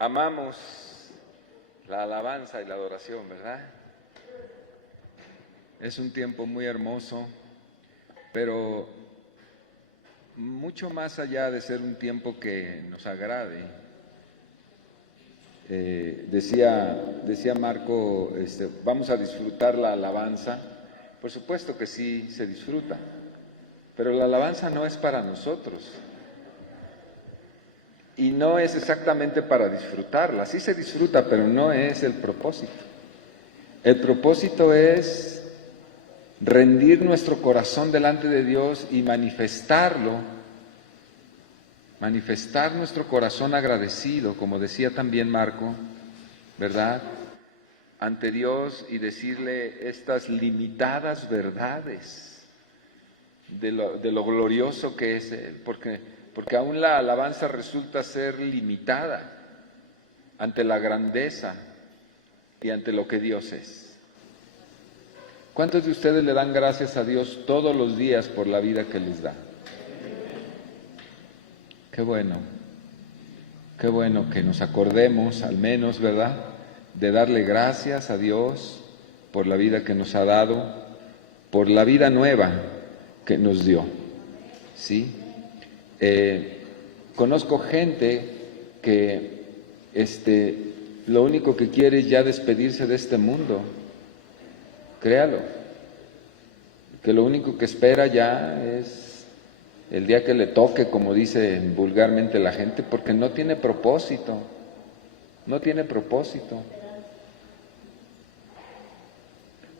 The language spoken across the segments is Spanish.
Amamos la alabanza y la adoración, ¿verdad? Es un tiempo muy hermoso, pero mucho más allá de ser un tiempo que nos agrade. Decía Marco, vamos a disfrutar la alabanza. Por supuesto que sí se disfruta, pero la alabanza no es para nosotros. Y no es exactamente para disfrutarla, sí se disfruta, pero no es el propósito. El propósito es rendir nuestro corazón delante de Dios y manifestar nuestro corazón agradecido, como decía también Marco, ¿verdad? Ante Dios y decirle estas limitadas verdades de lo glorioso que es Él, porque aún la alabanza resulta ser limitada ante la grandeza y ante lo que Dios es. ¿Cuántos de ustedes le dan gracias a Dios todos los días por la vida que les da? Qué bueno que nos acordemos, al menos, ¿verdad?, de darle gracias a Dios por la vida que nos ha dado, por la vida nueva que nos dio, ¿sí? Conozco gente que lo único que quiere es ya despedirse de este mundo, créalo, que lo único que espera ya es el día que le toque, como dice vulgarmente la gente, porque no tiene propósito, no tiene propósito.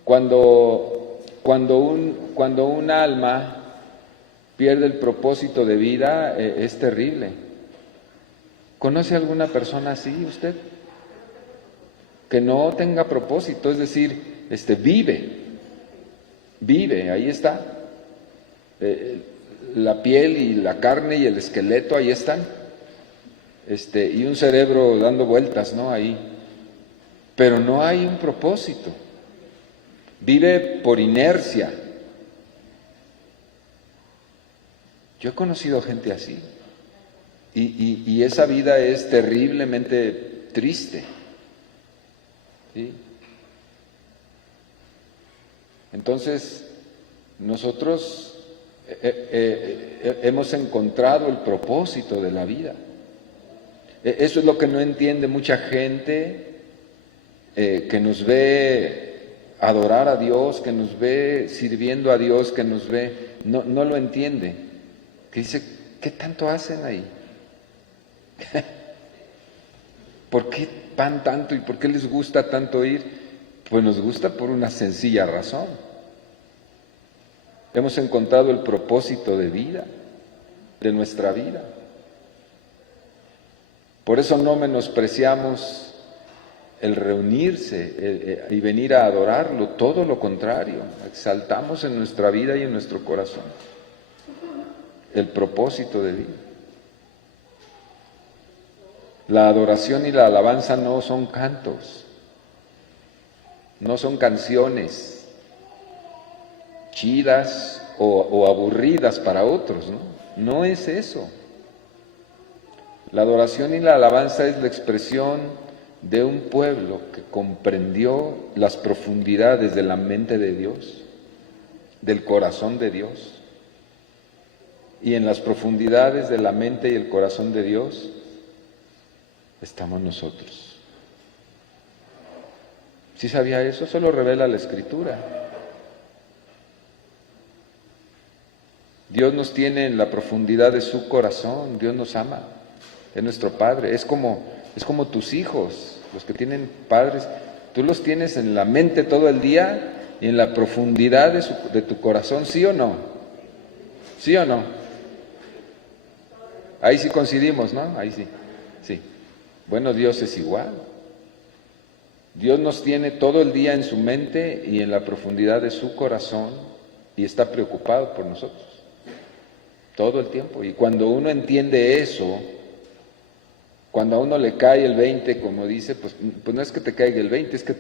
Cuando un alma pierde el propósito de vida, es terrible. ¿Conoce alguna persona así usted? Que no tenga propósito, es decir, vive, ahí está. La piel y la carne y el esqueleto ahí están. Y un cerebro dando vueltas, ¿no? Ahí. Pero no hay un propósito. Vive por inercia. Yo he conocido gente así y esa vida es terriblemente triste, ¿sí? Entonces, nosotros hemos encontrado el propósito de la vida. Eso es lo que no entiende mucha gente que nos ve adorar a Dios, que nos ve sirviendo a Dios, que nos ve, no lo entiende. Que dice, ¿qué tanto hacen ahí? ¿Por qué van tanto y por qué les gusta tanto ir? Pues nos gusta por una sencilla razón. Hemos encontrado el propósito de vida, de nuestra vida. Por eso no menospreciamos el reunirse y venir a adorarlo, todo lo contrario, exaltamos en nuestra vida y en nuestro corazón el propósito de vida. La adoración y la alabanza no son cantos, no son canciones chidas o aburridas para otros, ¿no? No es eso. La adoración y la alabanza es la expresión de un pueblo que comprendió las profundidades de la mente de Dios, del corazón de Dios. Y en las profundidades de la mente y el corazón de Dios estamos nosotros. ¿Sí sabía eso? Eso lo revela la Escritura. Dios nos tiene en la profundidad de su corazón, Dios nos ama, es nuestro Padre, es como tus hijos, los que tienen padres, tú los tienes en la mente todo el día y en la profundidad de tu corazón, ¿sí o no? ¿Sí o no? Ahí sí coincidimos, ¿no? Ahí sí, sí. Bueno, Dios es igual. Dios nos tiene todo el día en su mente y en la profundidad de su corazón y está preocupado por nosotros. Todo el tiempo. Y cuando uno entiende eso, cuando a uno le cae el 20, como dice, pues no es que te caiga el 20, es que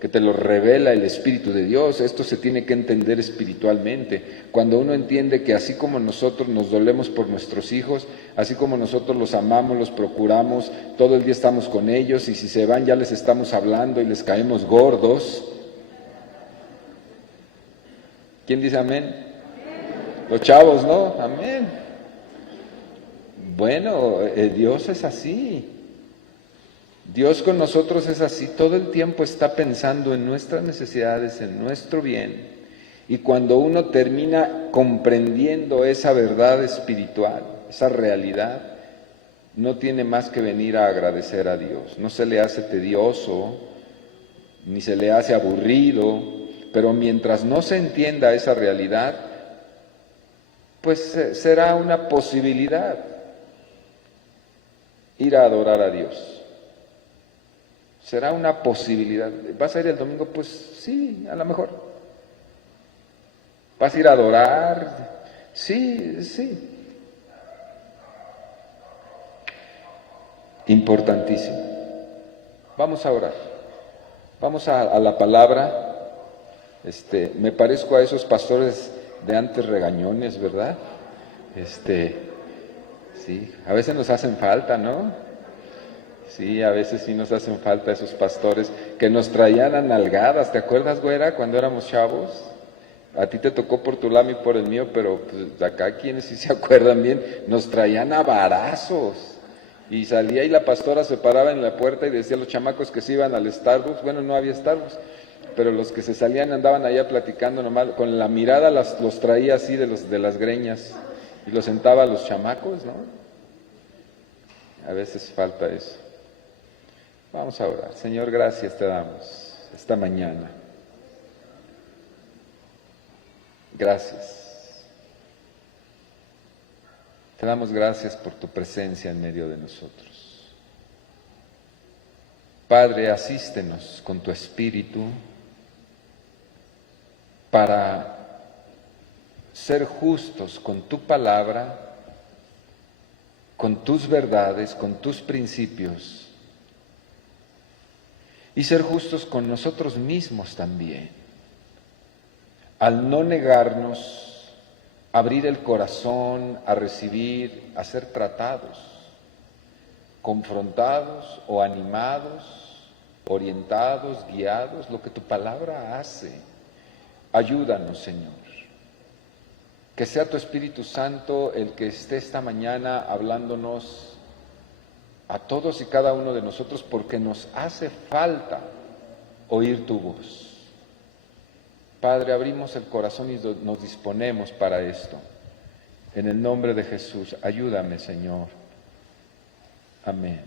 que te lo revela el Espíritu de Dios. Esto se tiene que entender espiritualmente. Cuando uno entiende que así como nosotros nos dolemos por nuestros hijos, así como nosotros los amamos, los procuramos, todo el día estamos con ellos y si se van ya les estamos hablando y les caemos gordos. ¿Quién dice amén? Los chavos, ¿no? Amén. Bueno, Dios es así. Dios con nosotros es así, todo el tiempo está pensando en nuestras necesidades, en nuestro bien, y cuando uno termina comprendiendo esa verdad espiritual, esa realidad, no tiene más que venir a agradecer a Dios. No se le hace tedioso, ni se le hace aburrido, pero mientras no se entienda esa realidad, pues será una posibilidad ir a adorar a Dios. Será una posibilidad. ¿Vas a ir el domingo? Pues sí, a lo mejor. ¿Vas a ir a adorar? Sí, sí. Importantísimo. Vamos a orar. Vamos a la palabra. Me parezco a esos pastores de antes regañones, ¿verdad? Sí, a veces nos hacen falta, ¿no? Sí, a veces sí nos hacen falta esos pastores que nos traían a nalgadas. ¿Te acuerdas, güera, cuando éramos chavos? A ti te tocó por tu lado y por el mío, pero pues, acá quienes sí se acuerdan bien, nos traían a varazos. Y salía y la pastora se paraba en la puerta y decía a los chamacos que se iban al Starbucks. Bueno, no había Starbucks, pero los que se salían andaban allá platicando nomás. Con la mirada los traía así de las greñas y los sentaba a los chamacos, ¿no? A veces falta eso. Vamos a orar. Señor, gracias te damos esta mañana. Gracias. Te damos gracias por tu presencia en medio de nosotros. Padre, asístenos con tu Espíritu para ser justos con tu palabra, con tus verdades, con tus principios, y ser justos con nosotros mismos también, al no negarnos, abrir el corazón a recibir, a ser tratados, confrontados o animados, orientados, guiados, lo que tu palabra hace. Ayúdanos, Señor. Que sea tu Espíritu Santo el que esté esta mañana hablándonos a todos y cada uno de nosotros, porque nos hace falta oír tu voz. Padre, abrimos el corazón y nos disponemos para esto. En el nombre de Jesús, ayúdame, Señor. Amén.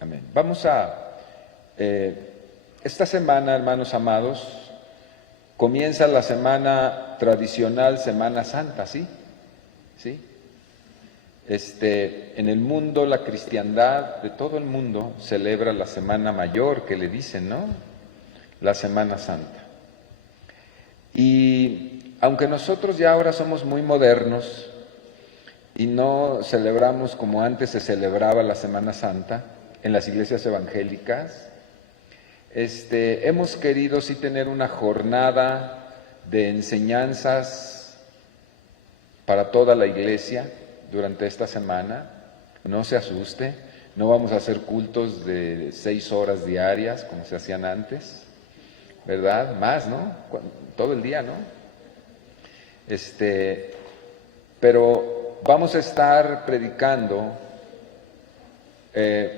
Amén. Vamos esta semana, hermanos amados, comienza la semana tradicional, Semana Santa, ¿sí? ¿Sí? En el mundo, la cristiandad de todo el mundo celebra la Semana Mayor, que le dicen, ¿no? La Semana Santa. Y aunque nosotros ya ahora somos muy modernos y no celebramos como antes se celebraba la Semana Santa en las iglesias evangélicas, hemos querido sí tener una jornada de enseñanzas para toda la iglesia durante esta semana. No se asuste, no vamos a hacer cultos de 6 horas diarias como se hacían antes, ¿verdad? Más, ¿no? Todo el día, ¿no? Pero vamos a estar predicando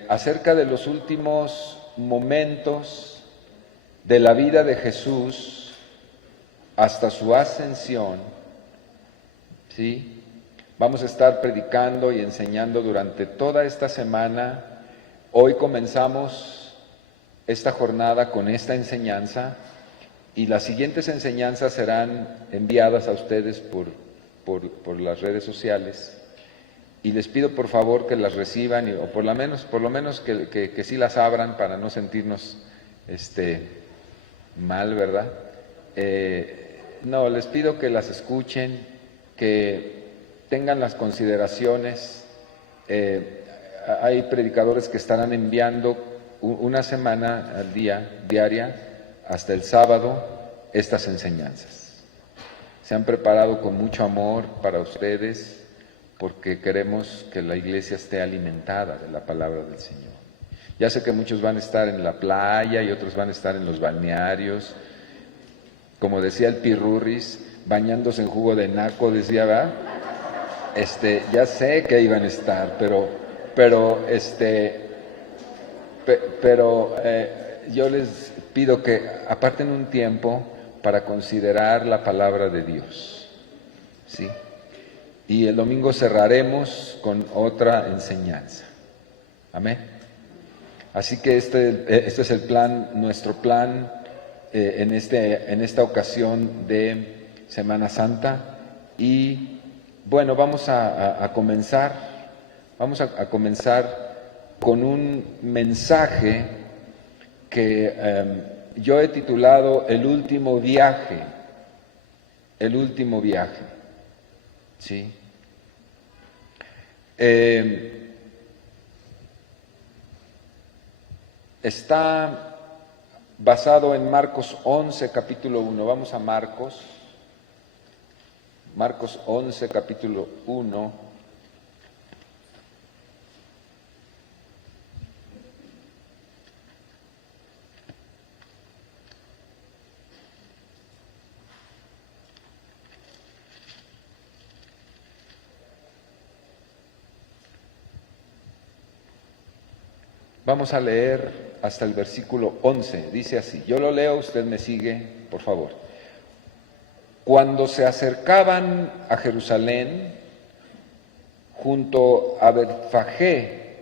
acerca de los últimos momentos de la vida de Jesús hasta su ascensión, ¿sí? Vamos a estar predicando y enseñando durante toda esta semana. Hoy comenzamos esta jornada con esta enseñanza y las siguientes enseñanzas serán enviadas a ustedes por las redes sociales. Y les pido por favor que las reciban, o por lo menos que sí las abran para no sentirnos mal, ¿verdad? No, les pido que las escuchen, que tengan las consideraciones. Hay predicadores que estarán enviando una semana al día, diaria, hasta el sábado, estas enseñanzas. Se han preparado con mucho amor para ustedes porque queremos que la iglesia esté alimentada de la palabra del Señor. Ya sé que muchos van a estar en la playa y otros van a estar en los balnearios, como decía el Pirurris, bañándose en jugo de naco, decía, ¿verdad? Ya sé que iban a estar, pero yo les pido que aparten un tiempo para considerar la palabra de Dios, ¿sí? Y el domingo cerraremos con otra enseñanza. Amén. Así que este es el plan, nuestro plan en esta ocasión de Semana Santa. Y bueno, vamos a comenzar con un mensaje que yo he titulado El último viaje, ¿sí? Está basado en Marcos 11, capítulo 1. Vamos a Marcos 11, capítulo 1. Vamos a leer hasta el versículo 11, dice así, yo lo leo, usted me sigue, por favor. Cuando se acercaban a Jerusalén, junto a Betfagé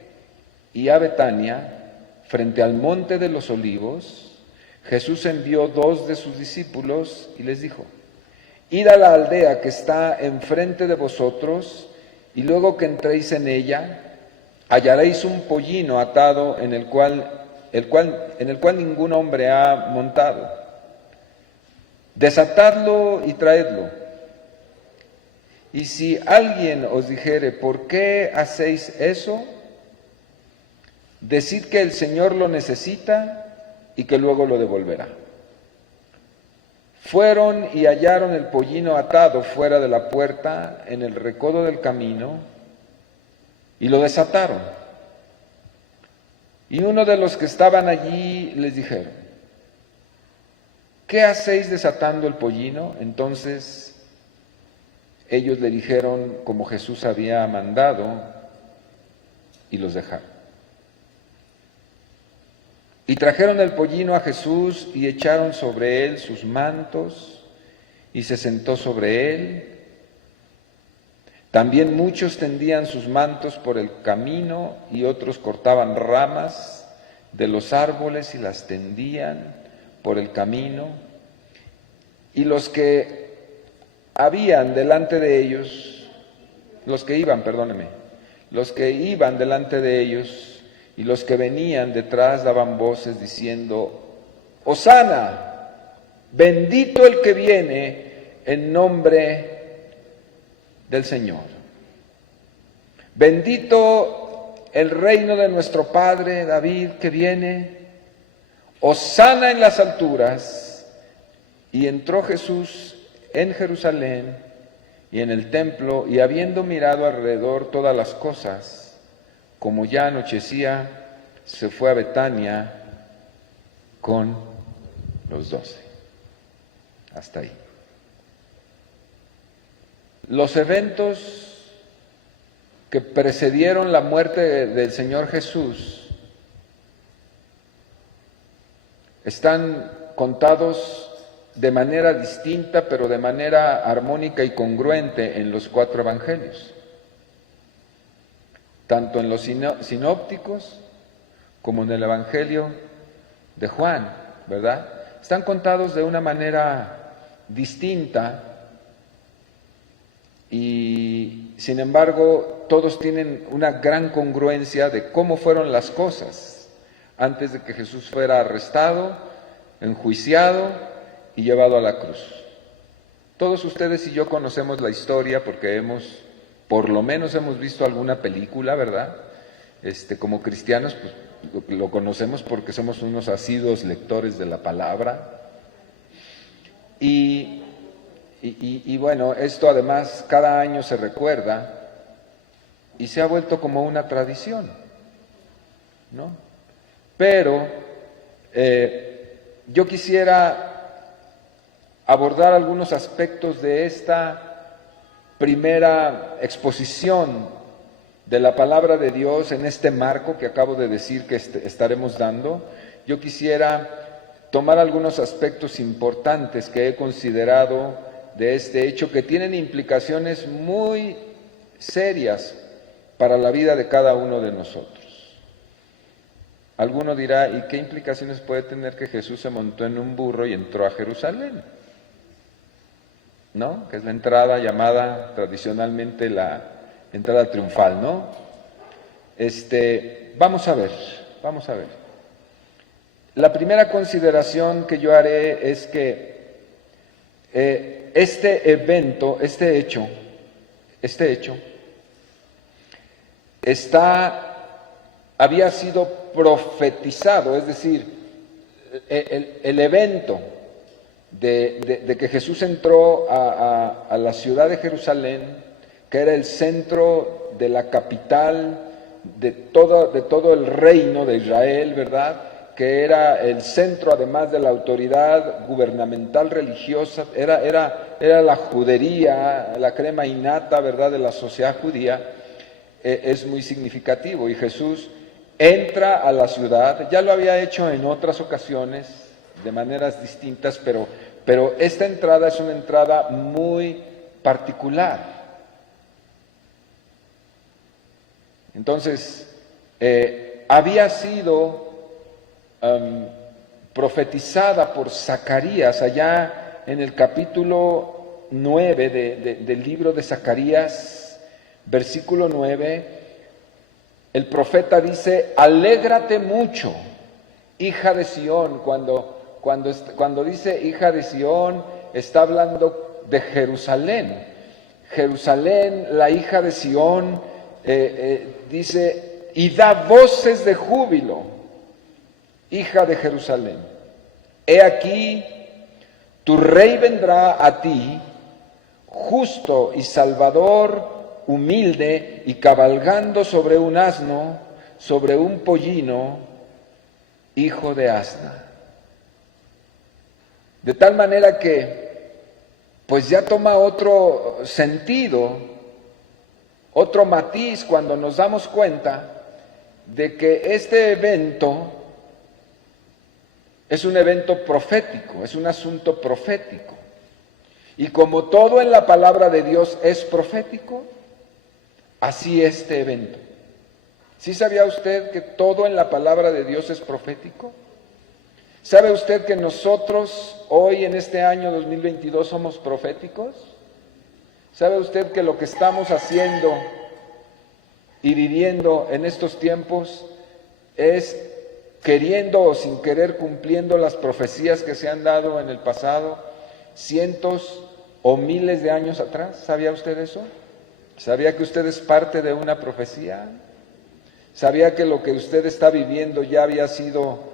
y a Betania, frente al monte de los olivos, Jesús envió 2 de sus discípulos y les dijo, id a la aldea que está enfrente de vosotros, y luego que entréis en ella, hallaréis un pollino atado en el cual ningún hombre ha montado. Desatadlo y traedlo. Y si alguien os dijere, ¿por qué hacéis eso? Decid que el Señor lo necesita y que luego lo devolverá. Fueron y hallaron el pollino atado fuera de la puerta en el recodo del camino, y lo desataron. Y uno de los que estaban allí les dijeron, ¿qué hacéis desatando el pollino? Entonces ellos le dijeron como Jesús había mandado, y los dejaron. Y trajeron el pollino a Jesús y echaron sobre él sus mantos, y se sentó sobre él. También muchos tendían sus mantos por el camino y otros cortaban ramas de los árboles y las tendían por el camino. Y los que iban delante de ellos y los que venían detrás daban voces diciendo, Hosana, bendito el que viene en nombre del Señor. Bendito el reino de nuestro Padre David que viene. Hosana en las alturas. Y entró Jesús en Jerusalén y en el templo, y habiendo mirado alrededor todas las cosas, como ya anochecía, se fue a Betania con los 12. Hasta ahí. Los eventos que precedieron la muerte del Señor Jesús están contados de manera distinta, pero de manera armónica y congruente en los 4 evangelios, tanto en los sinópticos como en el evangelio de Juan, ¿verdad? Están contados de una manera distinta y, sin embargo, todos tienen una gran congruencia de cómo fueron las cosas antes de que Jesús fuera arrestado, enjuiciado y llevado a la cruz. Todos ustedes y yo conocemos la historia porque por lo menos hemos visto alguna película, ¿verdad? Como cristianos, pues lo conocemos porque somos unos asiduos lectores de la palabra. Y bueno, esto además cada año se recuerda y se ha vuelto como una tradición, ¿no? Pero yo quisiera abordar algunos aspectos de esta primera exposición de la palabra de Dios en este marco que acabo de decir que estaremos dando. Yo quisiera tomar algunos aspectos importantes que he considerado de este hecho que tienen implicaciones muy serias para la vida de cada uno de nosotros. Alguno dirá, ¿y qué implicaciones puede tener que Jesús se montó en un burro y entró a Jerusalén? ¿No? Que es la entrada llamada tradicionalmente la entrada triunfal, ¿no? Vamos a ver. La primera consideración que yo haré es que este evento, este hecho, había sido profetizado, es decir, el evento de que Jesús entró a la ciudad de Jerusalén, que era el centro de la capital de todo el reino de Israel, ¿verdad?, que era el centro además de la autoridad gubernamental religiosa, era la judería, la crema innata, ¿verdad?, de la sociedad judía. Es muy significativo. Y Jesús entra a la ciudad, ya lo había hecho en otras ocasiones, de maneras distintas, pero esta entrada es una entrada muy particular. Entonces, había sido profetizada por Zacarías allá en el capítulo 9 del libro de Zacarías, versículo 9, el profeta dice: alégrate mucho, hija de Sión. Cuando dice hija de Sión, está hablando de Jerusalén. Jerusalén, la hija de Sión, dice, y da voces de júbilo, hija de Jerusalén. He aquí, tu rey vendrá a ti, justo y salvador, humilde y cabalgando sobre un asno, sobre un pollino, hijo de asna. De tal manera que, pues ya toma otro sentido, otro matiz cuando nos damos cuenta de que este evento es un evento profético, es un asunto profético. Y como todo en la palabra de Dios es profético, así este evento. ¿Sí sabía usted que todo en la palabra de Dios es profético? ¿Sabe usted que nosotros hoy en este año 2022 somos proféticos? ¿Sabe usted que lo que estamos haciendo y viviendo en estos tiempos es queriendo o sin querer cumpliendo las profecías que se han dado en el pasado, cientos o miles de años atrás? ¿Sabía usted eso? ¿Sabía que usted es parte de una profecía? ¿Sabía que lo que usted está viviendo ya había sido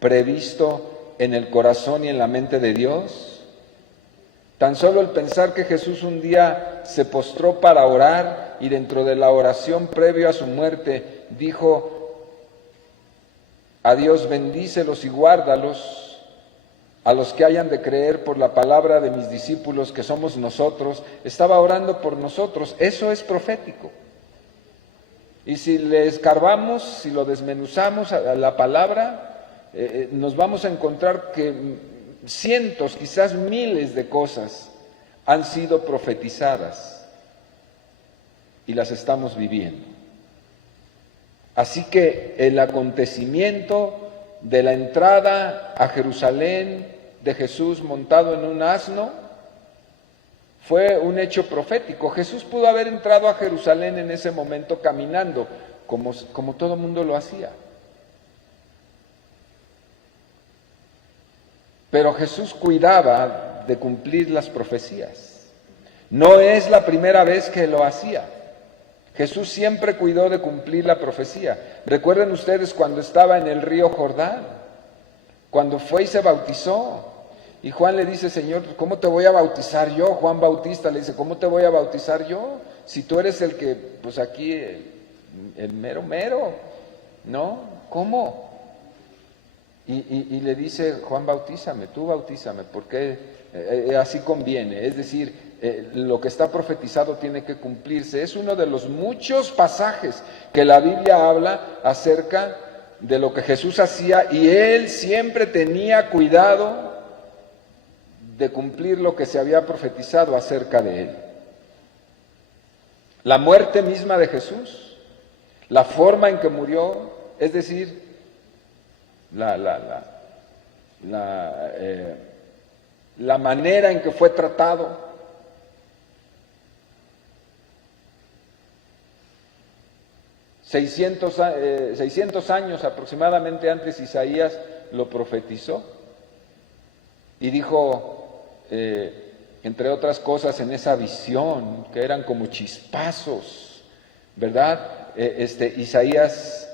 previsto en el corazón y en la mente de Dios? Tan solo el pensar que Jesús un día se postró para orar y dentro de la oración previo a su muerte dijo a Dios: bendícelos y guárdalos a los que hayan de creer por la palabra de mis discípulos, que somos nosotros. Estaba orando por nosotros. Eso es profético. Y si le escarbamos, si lo desmenuzamos a la palabra, nos vamos a encontrar que cientos, quizás miles de cosas han sido profetizadas y las estamos viviendo. Así que el acontecimiento de la entrada a Jerusalén de Jesús montado en un asno fue un hecho profético. Jesús pudo haber entrado a Jerusalén en ese momento caminando, como todo mundo lo hacía. Pero Jesús cuidaba de cumplir las profecías. No es la primera vez que lo hacía. Jesús siempre cuidó de cumplir la profecía. Recuerden ustedes cuando estaba en el río Jordán, cuando fue y se bautizó. Y Juan le dice, Señor, ¿cómo te voy a bautizar yo? Juan Bautista le dice, ¿cómo te voy a bautizar yo? Si tú eres el que, pues aquí, el mero mero, ¿no? ¿Cómo? Y le dice, Juan, bautízame, tú bautízame, porque así conviene. Es decir, lo que está profetizado tiene que cumplirse. Es uno de los muchos pasajes que la Biblia habla acerca de lo que Jesús hacía, y Él siempre tenía cuidado de cumplir lo que se había profetizado acerca de Él. La muerte misma de Jesús, la forma en que murió, es decir, la manera en que fue tratado, 600 años aproximadamente antes Isaías lo profetizó y dijo, entre otras cosas, en esa visión que eran como chispazos, ¿verdad? Isaías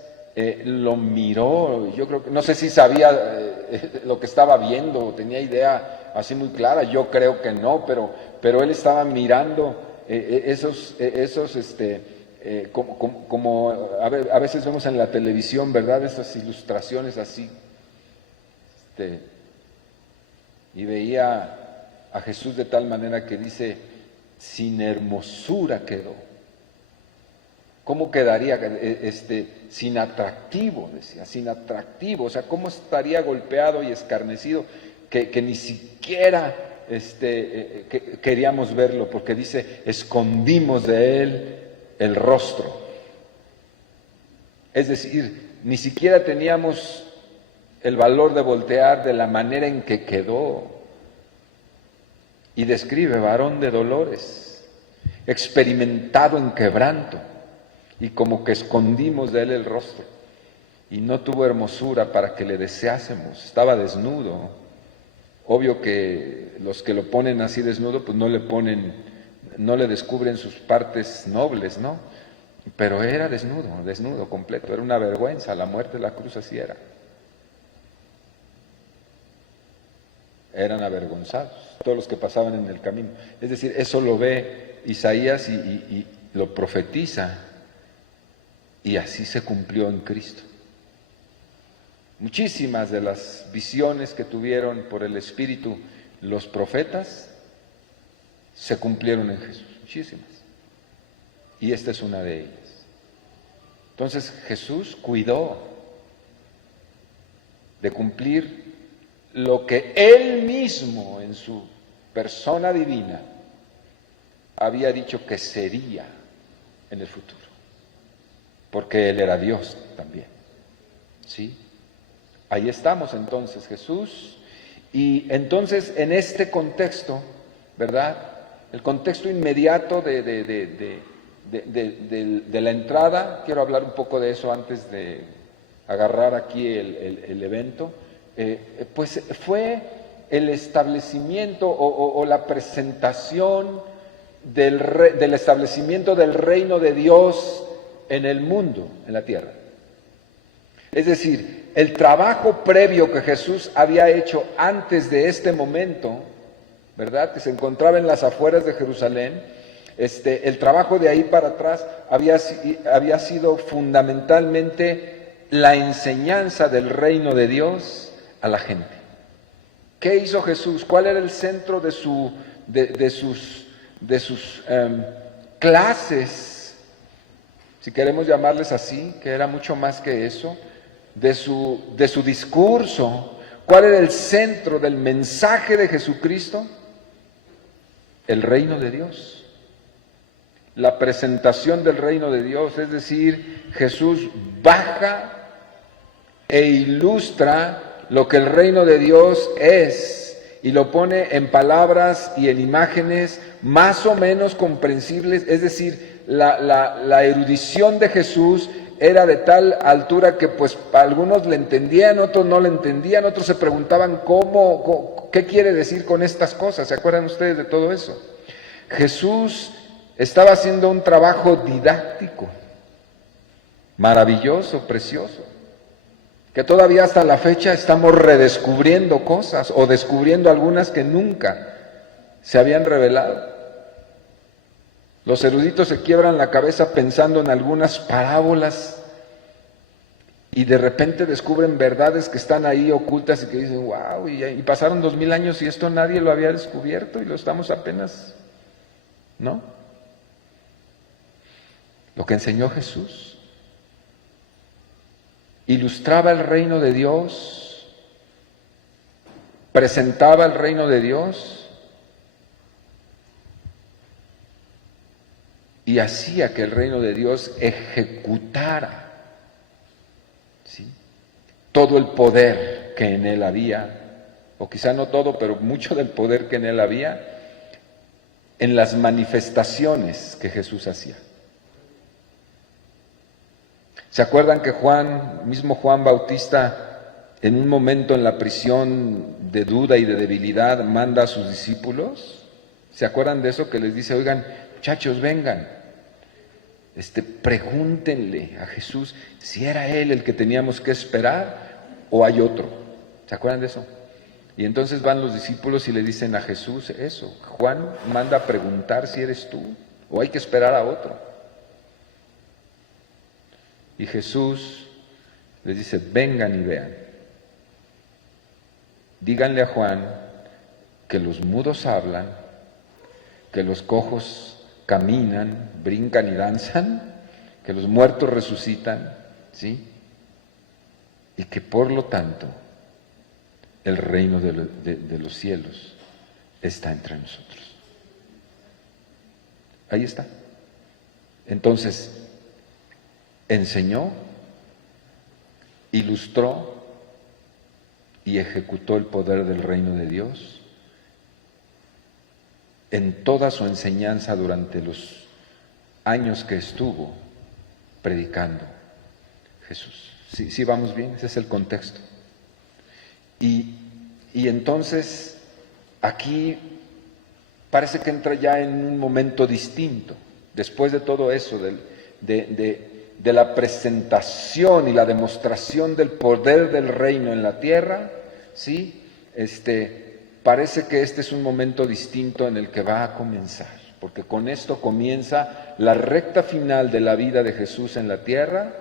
lo miró. Yo creo que, no sé si sabía lo que estaba viendo, tenía idea así muy clara, yo creo que no, pero él estaba mirando como a veces vemos en la televisión, ¿verdad? Esas ilustraciones así, y veía a Jesús de tal manera que dice, sin hermosura quedó. ¿Cómo quedaría? Sin atractivo, decía, sin atractivo. O sea, ¿cómo estaría golpeado y escarnecido que ni siquiera queríamos verlo? Porque dice, escondimos de él el rostro. Es decir, ni siquiera teníamos el valor de voltear de la manera en que quedó. Y describe, varón de dolores, experimentado en quebranto, y como que escondimos de él el rostro, y no tuvo hermosura para que le deseásemos, estaba desnudo. Obvio que los que lo ponen así desnudo, pues no le descubren sus partes nobles, ¿no? Pero era desnudo completo, era una vergüenza, la muerte de la cruz así era. Eran avergonzados todos los que pasaban en el camino. Es decir, eso lo ve Isaías y lo profetiza, y así se cumplió en Cristo. Muchísimas de las visiones que tuvieron por el Espíritu los profetas se cumplieron en Jesús, muchísimas. Y esta es una de ellas. Entonces Jesús cuidó de cumplir lo que Él mismo en su persona divina había dicho que sería en el futuro, porque Él era Dios también, ¿sí? Ahí estamos entonces, Jesús, y entonces en este contexto, ¿verdad? El contexto inmediato de la entrada, quiero hablar un poco de eso antes de agarrar aquí el evento. Pues fue el establecimiento o la presentación del establecimiento del reino de Dios en el mundo, en la tierra. Es decir, el trabajo previo que Jesús había hecho antes de este momento, ¿verdad? Que se encontraba en las afueras de Jerusalén, el trabajo de ahí para atrás había sido fundamentalmente la enseñanza del reino de Dios a la gente. ¿Qué hizo Jesús? ¿Cuál era el centro de sus clases, si queremos llamarles así, que era mucho más que eso, de su discurso? ¿Cuál era el centro del mensaje de Jesucristo? El reino de Dios, la presentación del reino de Dios. Es decir, Jesús baja e ilustra lo que el reino de Dios es, y lo pone en palabras y en imágenes más o menos comprensibles. Es decir, la erudición de Jesús era de tal altura que pues algunos le entendían, otros no le entendían, otros se preguntaban qué quiere decir con estas cosas. ¿Se acuerdan ustedes de todo eso? Jesús estaba haciendo un trabajo didáctico, maravilloso, precioso, que todavía hasta la fecha estamos redescubriendo cosas o descubriendo algunas que nunca se habían revelado. Los eruditos se quiebran la cabeza pensando en algunas parábolas y de repente descubren verdades que están ahí ocultas y que dicen, wow, y pasaron 2000 años y esto nadie lo había descubierto y lo estamos apenas, ¿no? Lo que enseñó Jesús ilustraba el reino de Dios, presentaba el reino de Dios y hacía que el reino de Dios ejecutara, ¿sí?, todo el poder que en él había, o quizá no todo, pero mucho del poder que en él había, en las manifestaciones que Jesús hacía. ¿Se acuerdan que mismo Juan Bautista, en un momento en la prisión de duda y de debilidad, manda a sus discípulos? ¿Se acuerdan de eso? Que les dice, oigan, muchachos, vengan, pregúntenle a Jesús si era Él el que teníamos que esperar o hay otro. ¿Se acuerdan de eso? Y entonces van los discípulos y le dicen a Jesús eso, Juan manda a preguntar si eres tú o hay que esperar a otro. Y Jesús les dice, vengan y vean. Díganle a Juan que los mudos hablan, que los cojos caminan, brincan y danzan, que los muertos resucitan, ¿sí? Y que por lo tanto el reino de los cielos está entre nosotros. Ahí está. Entonces, enseñó, ilustró y ejecutó el poder del reino de Dios en toda su enseñanza durante los años que estuvo predicando Jesús. Sí, vamos bien, ese es el contexto. Y entonces aquí parece que entra ya en un momento distinto, después de todo eso, de la presentación y la demostración del poder del reino en la tierra, ¿sí? Parece que este es un momento distinto en el que va a comenzar, porque con esto comienza la recta final de la vida de Jesús en la tierra,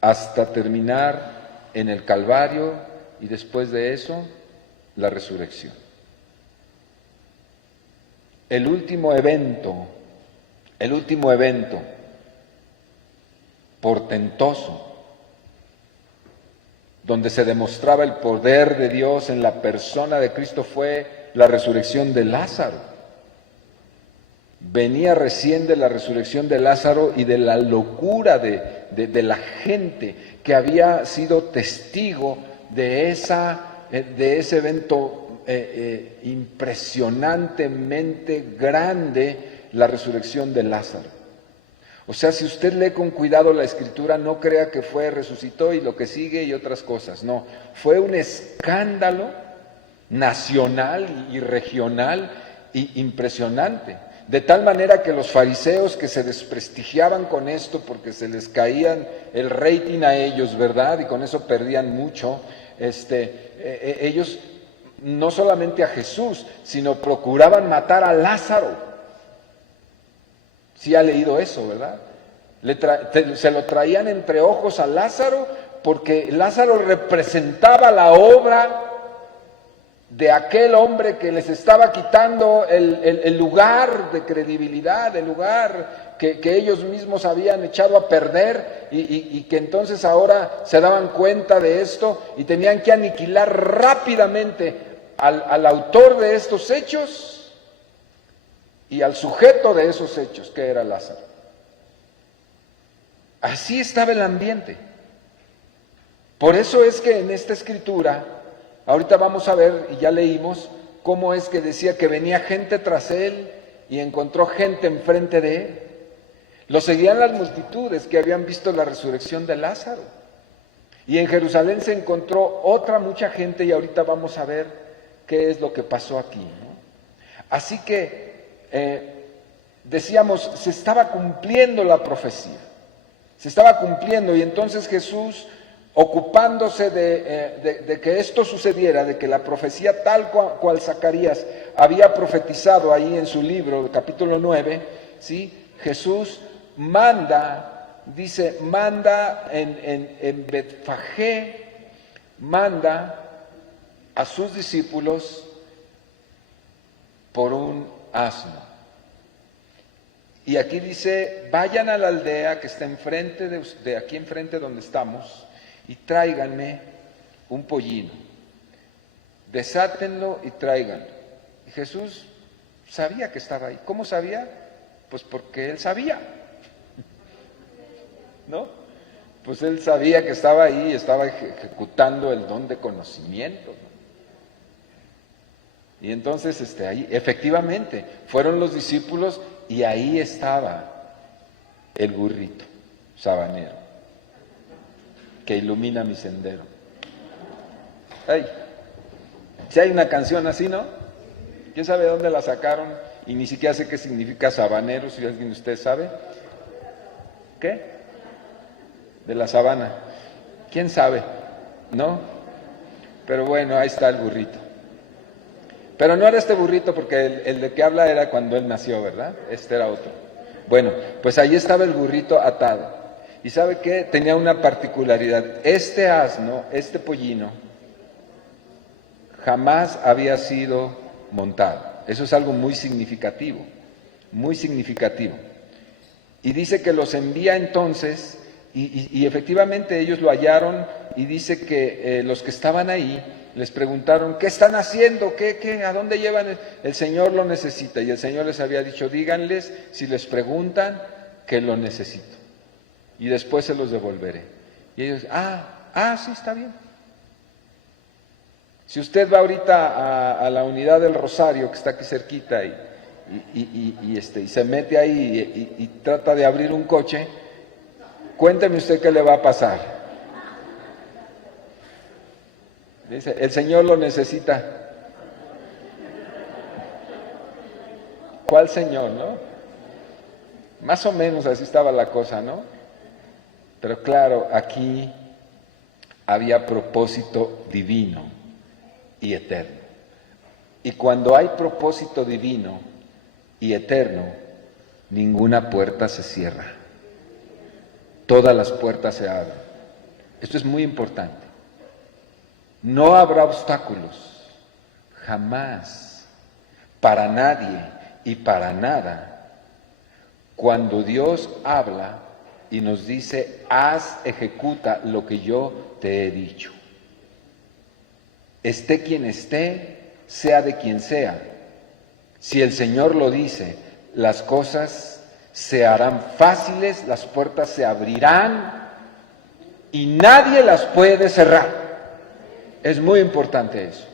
hasta terminar en el Calvario y después de eso, la resurrección. El último evento portentoso, donde se demostraba el poder de Dios en la persona de Cristo, fue la resurrección de Lázaro. Venía recién de la resurrección de Lázaro y de la locura de la gente que había sido testigo de ese evento impresionantemente grande, la resurrección de Lázaro. O sea, si usted lee con cuidado la Escritura, no crea que resucitó y lo que sigue y otras cosas. No, fue un escándalo nacional y regional y impresionante. De tal manera que los fariseos, que se desprestigiaban con esto porque se les caían el rating a ellos, ¿verdad? Y con eso perdían mucho, ellos no solamente a Jesús, sino procuraban matar a Lázaro. Sí ha leído eso, ¿verdad? Se lo traían entre ojos a Lázaro porque Lázaro representaba la obra de aquel hombre que les estaba quitando el lugar de credibilidad, el lugar que ellos mismos habían echado a perder y que entonces ahora se daban cuenta de esto y tenían que aniquilar rápidamente al autor de estos hechos y al sujeto de esos hechos, que era Lázaro. Así estaba el ambiente. Por eso es que en esta escritura, ahorita vamos a ver, y ya leímos, cómo es que decía que venía gente tras él y encontró gente enfrente de él. Lo seguían las multitudes que habían visto la resurrección de Lázaro. Y en Jerusalén se encontró mucha gente y ahorita vamos a ver qué es lo que pasó aquí, ¿no? Así que decíamos, se estaba cumpliendo la profecía, se estaba cumpliendo, y entonces Jesús, ocupándose de que esto sucediera, de que la profecía tal cual Zacarías había profetizado ahí en su libro, capítulo 9, ¿sí? Jesús manda, dice, manda en Betfagé, manda a sus discípulos por un asno. Y aquí dice, vayan a la aldea que está enfrente de aquí enfrente donde estamos, y tráiganme un pollino, desátenlo y tráiganlo. Y Jesús sabía que estaba ahí. ¿Cómo sabía? Pues porque él sabía, ¿no? Pues él sabía que estaba ahí y estaba ejecutando el don de conocimiento, ¿no? Y entonces ahí efectivamente fueron los discípulos y ahí estaba el burrito sabanero que ilumina mi sendero. Ay, si hay una canción así, ¿no? ¿Quién sabe dónde la sacaron? Y ni siquiera sé qué significa sabanero, si alguien de ustedes sabe. ¿Qué? De la sabana. ¿Quién sabe? ¿No? Pero bueno, ahí está el burrito. Pero no era este burrito, porque el de que habla era cuando él nació, ¿verdad? Este era otro. Bueno, pues ahí estaba el burrito atado. ¿Y sabe qué? Tenía una particularidad. Este asno, este pollino, jamás había sido montado. Eso es algo muy significativo, muy significativo. Y dice que los envía entonces, y efectivamente ellos lo hallaron, y dice que los que estaban ahí les preguntaron, ¿qué están haciendo? ¿A dónde llevan? El Señor lo necesita. Y el Señor les había dicho, díganles, si les preguntan, que lo necesito. Y después se los devolveré. Y ellos, sí, está bien. Si usted va ahorita a la unidad del Rosario, que está aquí cerquita, y se mete ahí y trata de abrir un coche, cuénteme usted qué le va a pasar. Dice, el Señor lo necesita. ¿Cuál Señor, no? Más o menos así estaba la cosa, ¿no? Pero claro, aquí había propósito divino y eterno. Y cuando hay propósito divino y eterno, ninguna puerta se cierra. Todas las puertas se abren. Esto es muy importante. No habrá obstáculos, jamás, para nadie y para nada. Cuando Dios habla y nos dice, ejecuta lo que yo te he dicho. Esté quien esté, sea de quien sea. Si el Señor lo dice, las cosas se harán fáciles, las puertas se abrirán y nadie las puede cerrar. Es muy importante eso.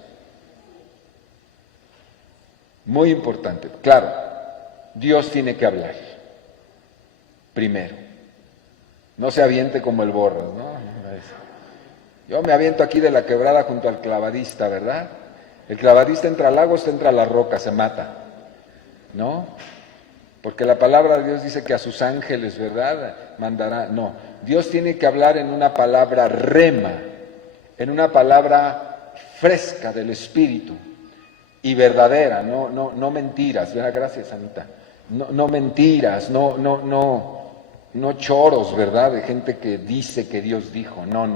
Muy importante. Claro, Dios tiene que hablar. Primero. No se aviente como el Borras, ¿no? Yo me aviento aquí de la quebrada junto al clavadista, ¿verdad? El clavadista entra al agua, usted entra a la roca, se mata. ¿No? Porque la palabra de Dios dice que a sus ángeles, ¿verdad? Mandará. No. Dios tiene que hablar en una palabra rema, en una palabra fresca del Espíritu y verdadera, no mentiras, ¿verdad? Gracias, Anita. No mentiras, no choros, ¿verdad? De gente que dice que Dios dijo. No.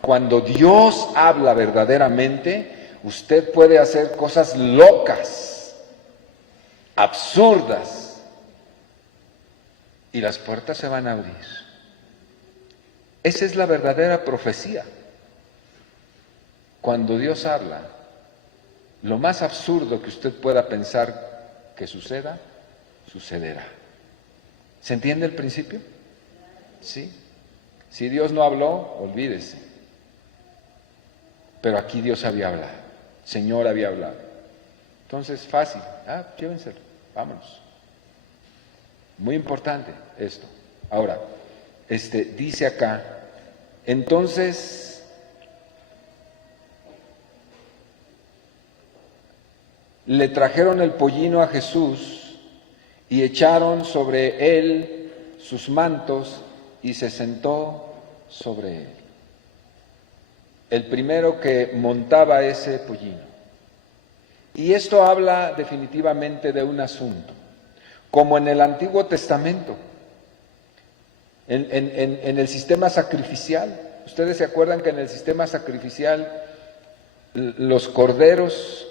Cuando Dios habla verdaderamente, usted puede hacer cosas locas, absurdas, y las puertas se van a abrir. Esa es la verdadera profecía. Cuando Dios habla, lo más absurdo que usted pueda pensar que suceda, sucederá. ¿Se entiende el principio? ¿Sí? Si Dios no habló, olvídese. Pero aquí Dios había hablado, el Señor había hablado. Entonces, fácil, llévenselo, vámonos. Muy importante esto. Ahora, dice acá, entonces le trajeron el pollino a Jesús y echaron sobre él sus mantos y se sentó sobre él. El primero que montaba ese pollino. Y esto habla definitivamente de un asunto, como en el Antiguo Testamento, en el sistema sacrificial. Ustedes se acuerdan que en el sistema sacrificial los corderos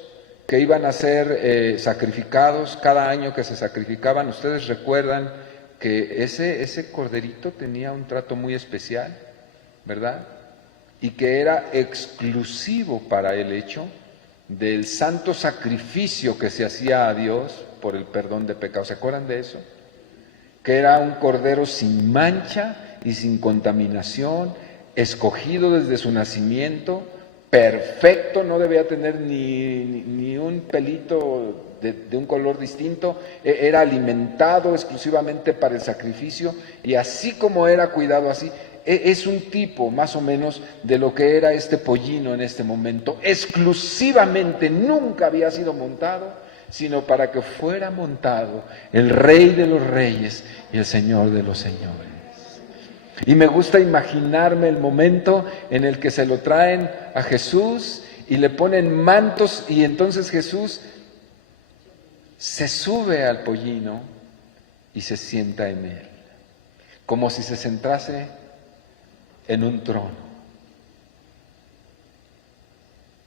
que iban a ser sacrificados, cada año que se sacrificaban, ustedes recuerdan que ese corderito tenía un trato muy especial, ¿verdad? Y que era exclusivo para el hecho del santo sacrificio que se hacía a Dios por el perdón de pecados. ¿Se acuerdan de eso? Que era un cordero sin mancha y sin contaminación, escogido desde su nacimiento, perfecto, no debía tener ni un pelito de un color distinto, era alimentado exclusivamente para el sacrificio, y así como era cuidado así, es un tipo más o menos de lo que era este pollino en este momento. Exclusivamente nunca había sido montado, sino para que fuera montado el Rey de los Reyes y el Señor de los Señores. Y me gusta imaginarme el momento en el que se lo traen a Jesús y le ponen mantos, y entonces Jesús se sube al pollino y se sienta en él, como si se sentase en un trono.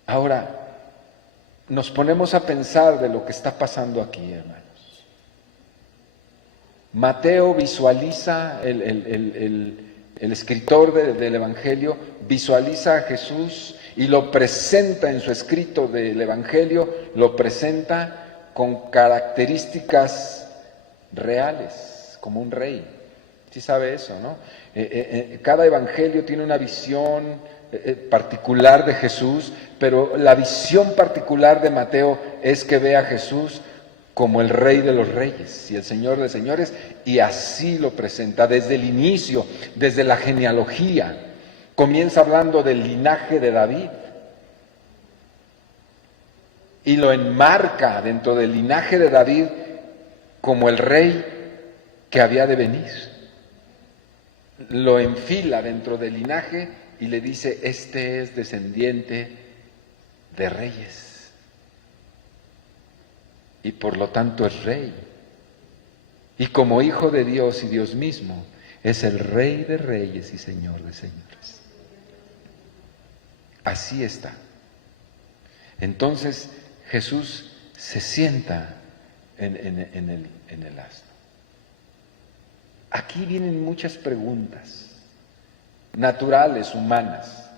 Ahora, nos ponemos a pensar de lo que está pasando aquí, hermanos. Mateo visualiza, el escritor del Evangelio visualiza a Jesús y lo presenta en su escrito del Evangelio, lo presenta con características reales, como un rey. ¿Sí sabe eso, no? Cada evangelio tiene una visión particular de Jesús, pero la visión particular de Mateo es que ve a Jesús como el Rey de los Reyes y el Señor de Señores, y así lo presenta desde el inicio, desde la genealogía. Comienza hablando del linaje de David y lo enmarca dentro del linaje de David como el rey que había de venir. Lo enfila dentro del linaje y le dice: este es descendiente de reyes y por lo tanto es rey, y como hijo de Dios y Dios mismo es el Rey de reyes y Señor de señores. Así está. Entonces Jesús se sienta en el asno. Aquí vienen muchas preguntas naturales, humanas.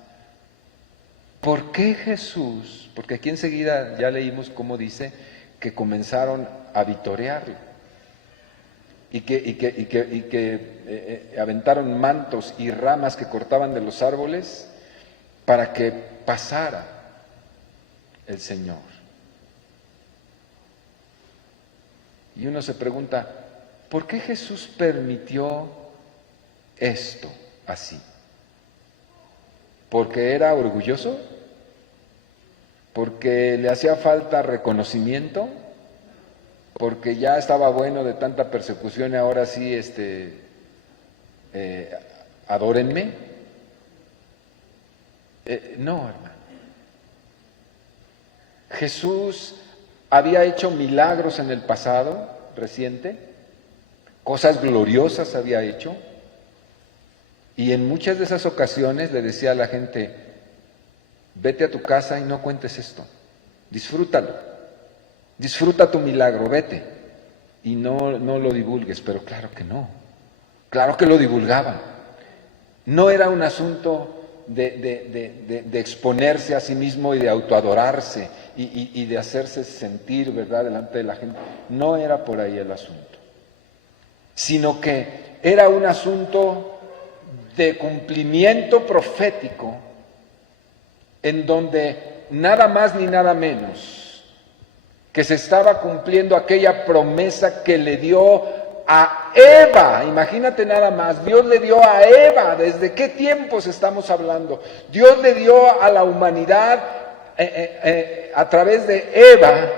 ¿Por qué Jesús? Porque aquí enseguida ya leímos cómo dice que comenzaron a vitorearlo y que aventaron mantos y ramas que cortaban de los árboles para que pasara el Señor. Y uno se pregunta, ¿por qué Jesús permitió esto así? ¿Porque era orgulloso? ¿Porque le hacía falta reconocimiento? ¿Porque ya estaba bueno de tanta persecución y ahora sí, adórenme? No, hermano. Jesús había hecho milagros en el pasado reciente, cosas gloriosas había hecho, y en muchas de esas ocasiones le decía a la gente: vete a tu casa y no cuentes esto, disfrútalo, disfruta tu milagro, vete, y no lo divulgues. Pero claro que no, claro que lo divulgaban. No era un asunto de exponerse a sí mismo y de autoadorarse y de hacerse sentir, ¿verdad?, delante de la gente. No era por ahí el asunto, sino que era un asunto de cumplimiento profético, en donde nada más ni nada menos que se estaba cumpliendo aquella promesa que le dio a Eva. Imagínate nada más, Dios le dio a Eva. ¿Desde qué tiempos estamos hablando? Dios le dio a la humanidad a través de Eva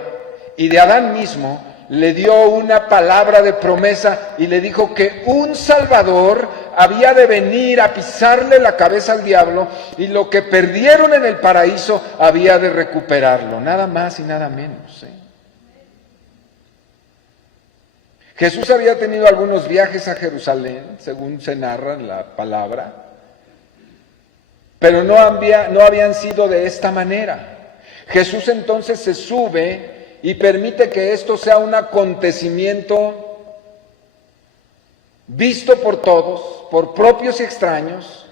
y de Adán mismo le dio una palabra de promesa y le dijo que un Salvador había de venir a pisarle la cabeza al diablo y lo que perdieron en el paraíso había de recuperarlo, nada más y nada menos. Jesús había tenido algunos viajes a Jerusalén, según se narra en la palabra, pero no habían sido de esta manera. Jesús entonces se sube y permite que esto sea un acontecimiento visto por todos, por propios y extraños,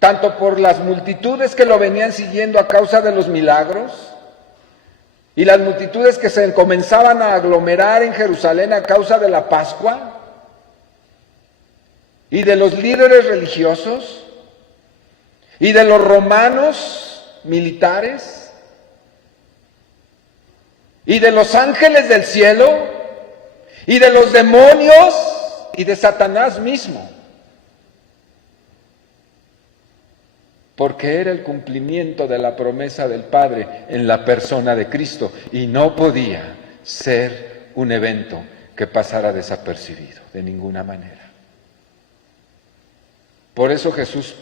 tanto por las multitudes que lo venían siguiendo a causa de los milagros, y las multitudes que se comenzaban a aglomerar en Jerusalén a causa de la Pascua, y de los líderes religiosos, y de los romanos militares, y de los ángeles del cielo, y de los demonios, y de Satanás mismo. Porque era el cumplimiento de la promesa del Padre en la persona de Cristo, y no podía ser un evento que pasara desapercibido de ninguna manera. Por eso Jesús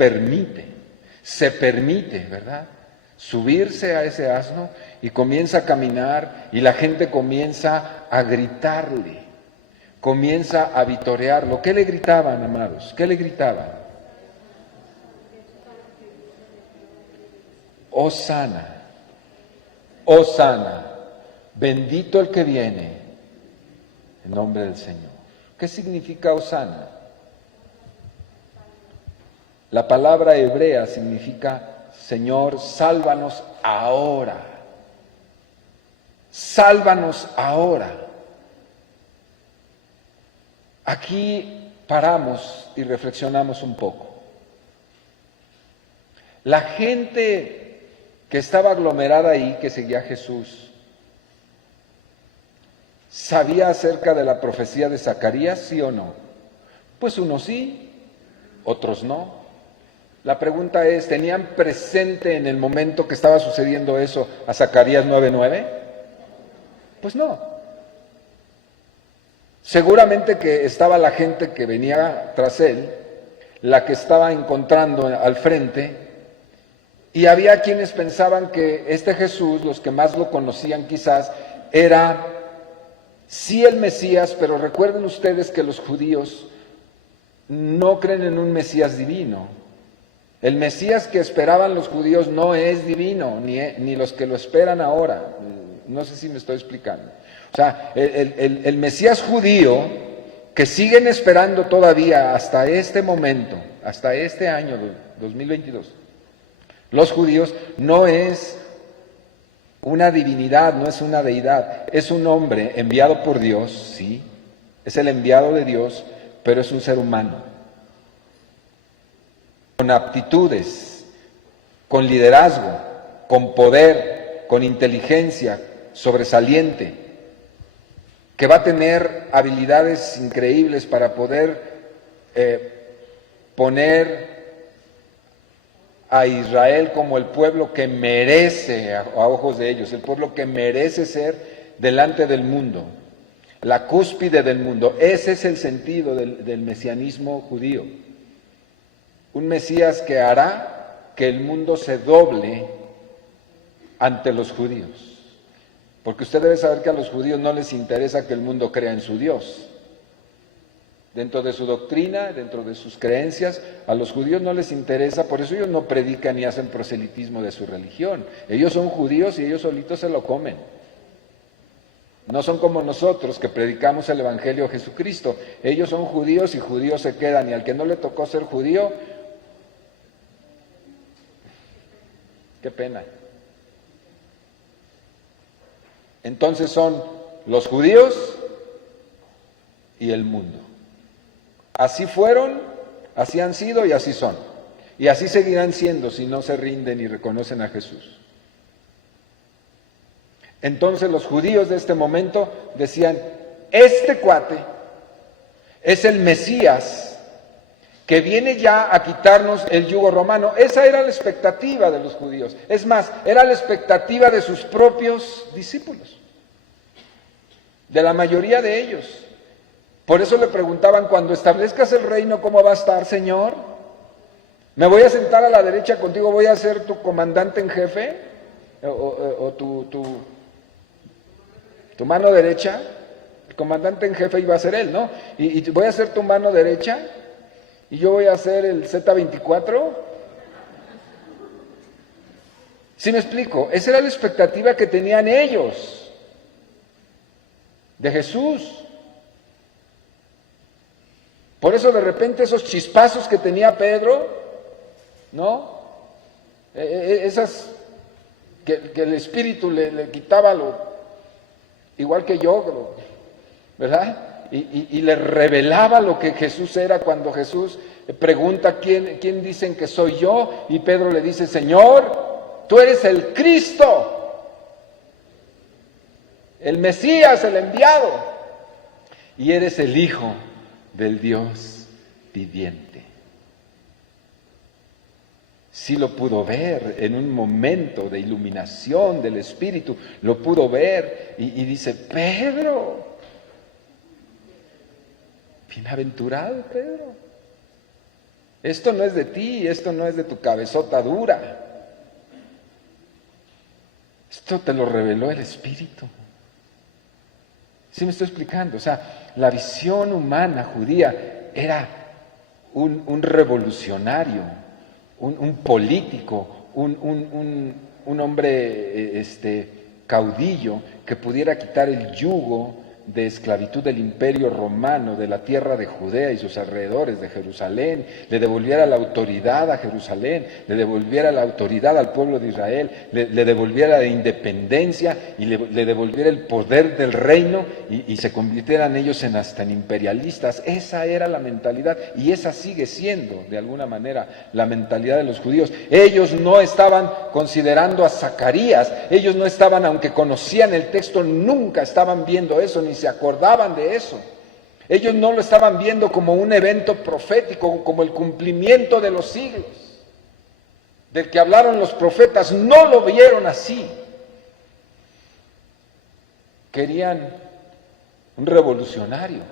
se permite, ¿verdad?, subirse a ese asno y comienza a caminar y la gente comienza a gritarle, comienza a vitorearlo. ¿Qué le gritaban, amados? ¿Qué le gritaban? Hosana, Hosana, bendito el que viene en nombre del Señor. ¿Qué significa Hosana? La palabra hebrea significa Señor, sálvanos ahora. Sálvanos ahora. Aquí paramos y reflexionamos un poco. La gente que estaba aglomerada ahí, que seguía a Jesús, ¿sabía acerca de la profecía de Zacarías, sí o no? Pues unos sí, otros no. La pregunta es, ¿tenían presente en el momento que estaba sucediendo eso a Zacarías 9:9? Pues no. Seguramente que estaba la gente que venía tras él, la que estaba encontrando al frente, y había quienes pensaban que este Jesús, los que más lo conocían quizás, era sí el Mesías, pero recuerden ustedes que los judíos no creen en un Mesías divino. El Mesías que esperaban los judíos no es divino, ni los que lo esperan ahora. No sé si me estoy explicando. O sea, el Mesías judío que siguen esperando todavía hasta este momento, hasta este año 2022, los judíos, no es una divinidad, no es una deidad, es un hombre enviado por Dios, sí, es el enviado de Dios, pero es un ser humano, con aptitudes, con liderazgo, con poder, con inteligencia sobresaliente, que va a tener habilidades increíbles para poder poner a Israel como el pueblo que merece, a ojos de ellos, el pueblo que merece ser delante del mundo, la cúspide del mundo. Ese es el sentido del mesianismo judío. Un Mesías que hará que el mundo se doble ante los judíos. Porque usted debe saber que a los judíos no les interesa que el mundo crea en su Dios. Dentro de su doctrina, dentro de sus creencias, a los judíos no les interesa, por eso ellos no predican ni hacen proselitismo de su religión. Ellos son judíos y ellos solitos se lo comen. No son como nosotros que predicamos el Evangelio de Jesucristo. Ellos son judíos y judíos se quedan, y al que no le tocó ser judío, qué pena. Entonces son los judíos y el mundo. Así fueron, así han sido y así son. Y así seguirán siendo si no se rinden y reconocen a Jesús. Entonces los judíos de este momento decían, este cuate es el Mesías que viene ya a quitarnos el yugo romano. Esa era la expectativa de los judíos. Es más, era la expectativa de sus propios discípulos. de la mayoría de ellos. Por eso le preguntaban, cuando establezcas el reino, ¿cómo va a estar, Señor? ¿Me voy a sentar a la derecha contigo? ¿Voy a ser tu comandante en jefe? ¿O tu mano derecha? El comandante en jefe iba a ser él, ¿no? Y voy a ser tu mano derecha, y yo voy a ser el Z-24. ¿Sí me explico? Esa era la expectativa que tenían ellos de Jesús. Por eso de repente esos chispazos que tenía Pedro, ¿no? Esas que el Espíritu le quitaba igual que yo, ¿verdad? Y le revelaba lo que Jesús era cuando Jesús pregunta ¿quién dicen que soy yo? Y Pedro le dice, Señor, tú eres el Cristo, el Mesías, el enviado, y eres el Hijo del Dios viviente. Sí lo pudo ver en un momento de iluminación del Espíritu, lo pudo ver y dice, Pedro, bienaventurado Pedro, esto no es de ti, esto no es de tu cabezota dura, esto te lo reveló el Espíritu. ¿Sí me estoy explicando? O sea, la visión humana judía era un revolucionario, un político, un hombre caudillo que pudiera quitar el yugo de esclavitud del Imperio Romano, de la tierra de Judea y sus alrededores, de Jerusalén, le devolviera la autoridad a Jerusalén, le devolviera la autoridad al pueblo de Israel, le devolviera la independencia y le devolviera el poder del reino y se convirtieran ellos hasta en imperialistas. Esa era la mentalidad y esa sigue siendo de alguna manera la mentalidad de los judíos. Ellos no estaban considerando a Zacarías, ellos no estaban, aunque conocían el texto, nunca estaban viendo eso, ni se acordaban de eso. Ellos no lo estaban viendo como un evento profético, como el cumplimiento de los siglos, del que hablaron los profetas. No lo vieron así. Querían un revolucionario.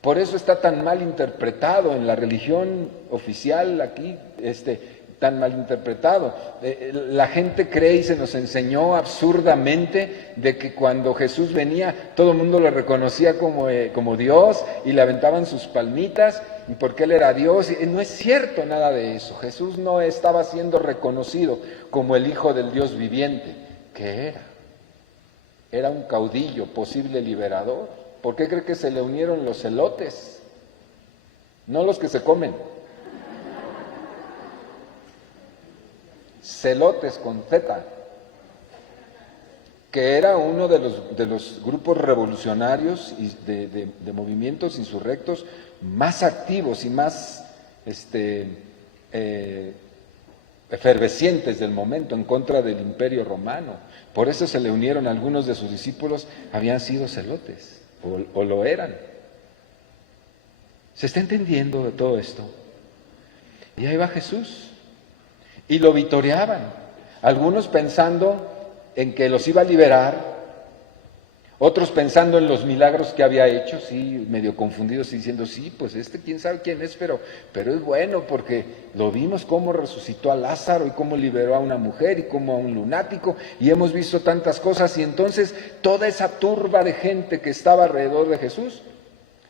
Por eso está tan mal interpretado en la religión oficial aquí, tan mal interpretado. La gente cree y se nos enseñó absurdamente de que cuando Jesús venía todo el mundo lo reconocía como Dios y le aventaban sus palmitas y porque Él era Dios. Y no es cierto nada de eso. Jesús no estaba siendo reconocido como el Hijo del Dios viviente. ¿Qué era? Era un caudillo, posible liberador. ¿Por qué cree que se le unieron los celotes? No los que se comen. Celotes con Z, que era uno de los grupos revolucionarios y de movimientos insurrectos más activos y más efervescientes del momento en contra del Imperio Romano. Por eso se le unieron algunos de sus discípulos, habían sido celotes o lo eran. ¿Se está entendiendo de todo esto? Y ahí va Jesús. Y lo vitoreaban, algunos pensando en que los iba a liberar, otros pensando en los milagros que había hecho, sí, medio confundidos y diciendo, sí, pues quién sabe quién es, pero es bueno porque lo vimos cómo resucitó a Lázaro y cómo liberó a una mujer y cómo a un lunático y hemos visto tantas cosas. Y entonces toda esa turba de gente que estaba alrededor de Jesús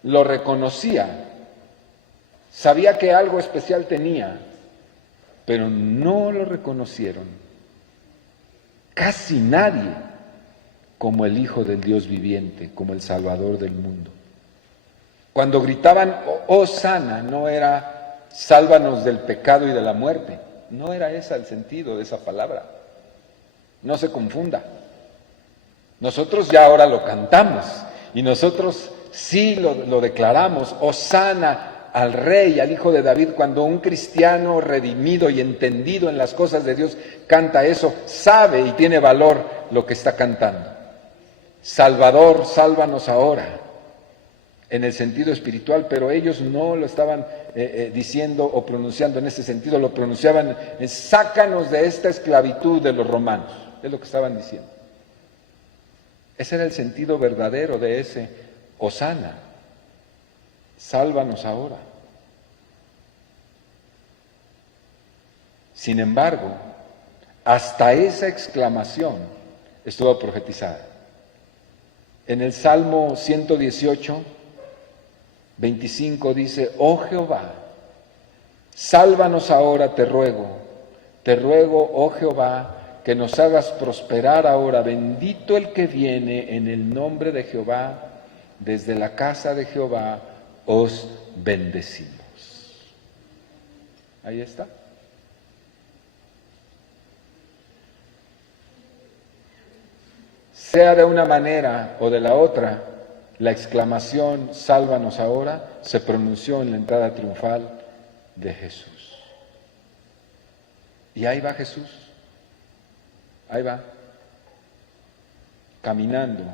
lo reconocía, sabía que algo especial tenía, pero no lo reconocieron, casi nadie, como el Hijo del Dios viviente, como el Salvador del mundo. Cuando gritaban, Hosana, no era sálvanos del pecado y de la muerte, no era ese el sentido de esa palabra, no se confunda. Nosotros ya ahora lo cantamos y nosotros sí lo declaramos, Hosana al Rey, al Hijo de David. Cuando un cristiano redimido y entendido en las cosas de Dios canta eso, sabe y tiene valor lo que está cantando. Salvador, sálvanos ahora, en el sentido espiritual, pero ellos no lo estaban diciendo o pronunciando en ese sentido, lo pronunciaban, sácanos de esta esclavitud de los romanos, es lo que estaban diciendo. Ese era el sentido verdadero de ese Hosana. Sálvanos ahora. Sin embargo, hasta esa exclamación estuvo profetizada. En el Salmo 118, 25 dice: oh Jehová, sálvanos ahora, te ruego, oh Jehová, que nos hagas prosperar ahora. Bendito el que viene en el nombre de Jehová, desde la casa de Jehová os bendecimos. Ahí está. Sea de una manera o de la otra, la exclamación sálvanos ahora se pronunció en la entrada triunfal de Jesús. Y ahí va Jesús, ahí va, caminando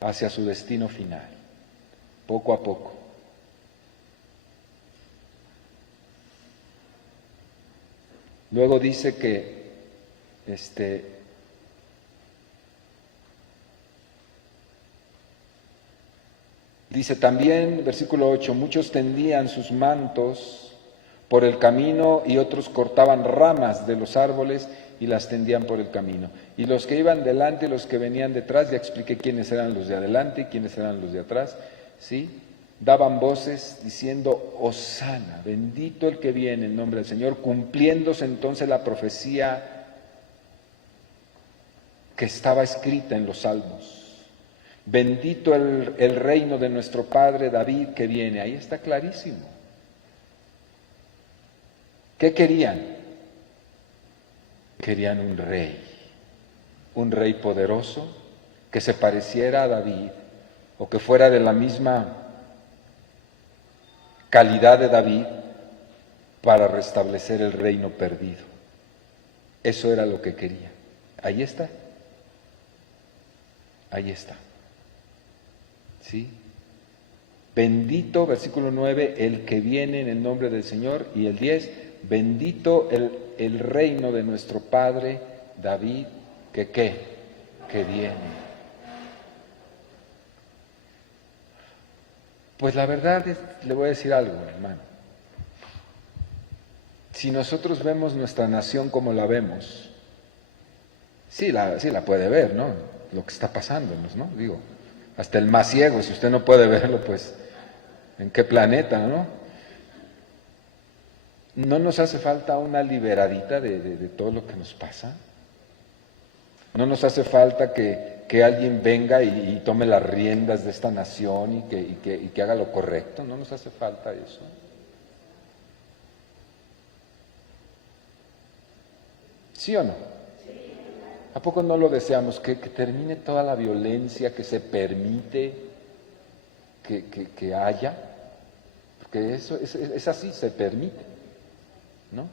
hacia su destino final, poco a poco. Luego dice que dice también, versículo 8, muchos tendían sus mantos por el camino y otros cortaban ramas de los árboles y las tendían por el camino. Y los que iban delante y los que venían detrás, ya expliqué quiénes eran los de adelante y quiénes eran los de atrás, ¿sí? Daban voces diciendo: Hosana, bendito el que viene en nombre del Señor, cumpliéndose entonces la profecía que estaba escrita en los Salmos. Bendito el reino de nuestro padre David que viene. Ahí está clarísimo. ¿Qué querían? Querían un rey poderoso que se pareciera a David o que fuera de la misma calidad de David para restablecer el reino perdido. Eso era lo que querían. Ahí está. Ahí está. ¿Sí? Bendito, versículo 9, el que viene en el nombre del Señor. Y el 10, bendito el reino de nuestro padre David, que viene. Pues la verdad le voy a decir algo, hermano. Si nosotros vemos nuestra nación como la vemos, sí la puede ver, ¿no? Lo que está pasándonos, ¿no? Digo, hasta el más ciego, si usted no puede verlo, pues, ¿en qué planeta, no? ¿No nos hace falta una liberadita de todo lo que nos pasa? ¿No nos hace falta que alguien venga y tome las riendas de esta nación y que haga lo correcto? ¿No nos hace falta eso? ¿Sí o no? ¿A poco no lo deseamos? Que termine toda la violencia que se permite que haya, porque eso es así, se permite, ¿no?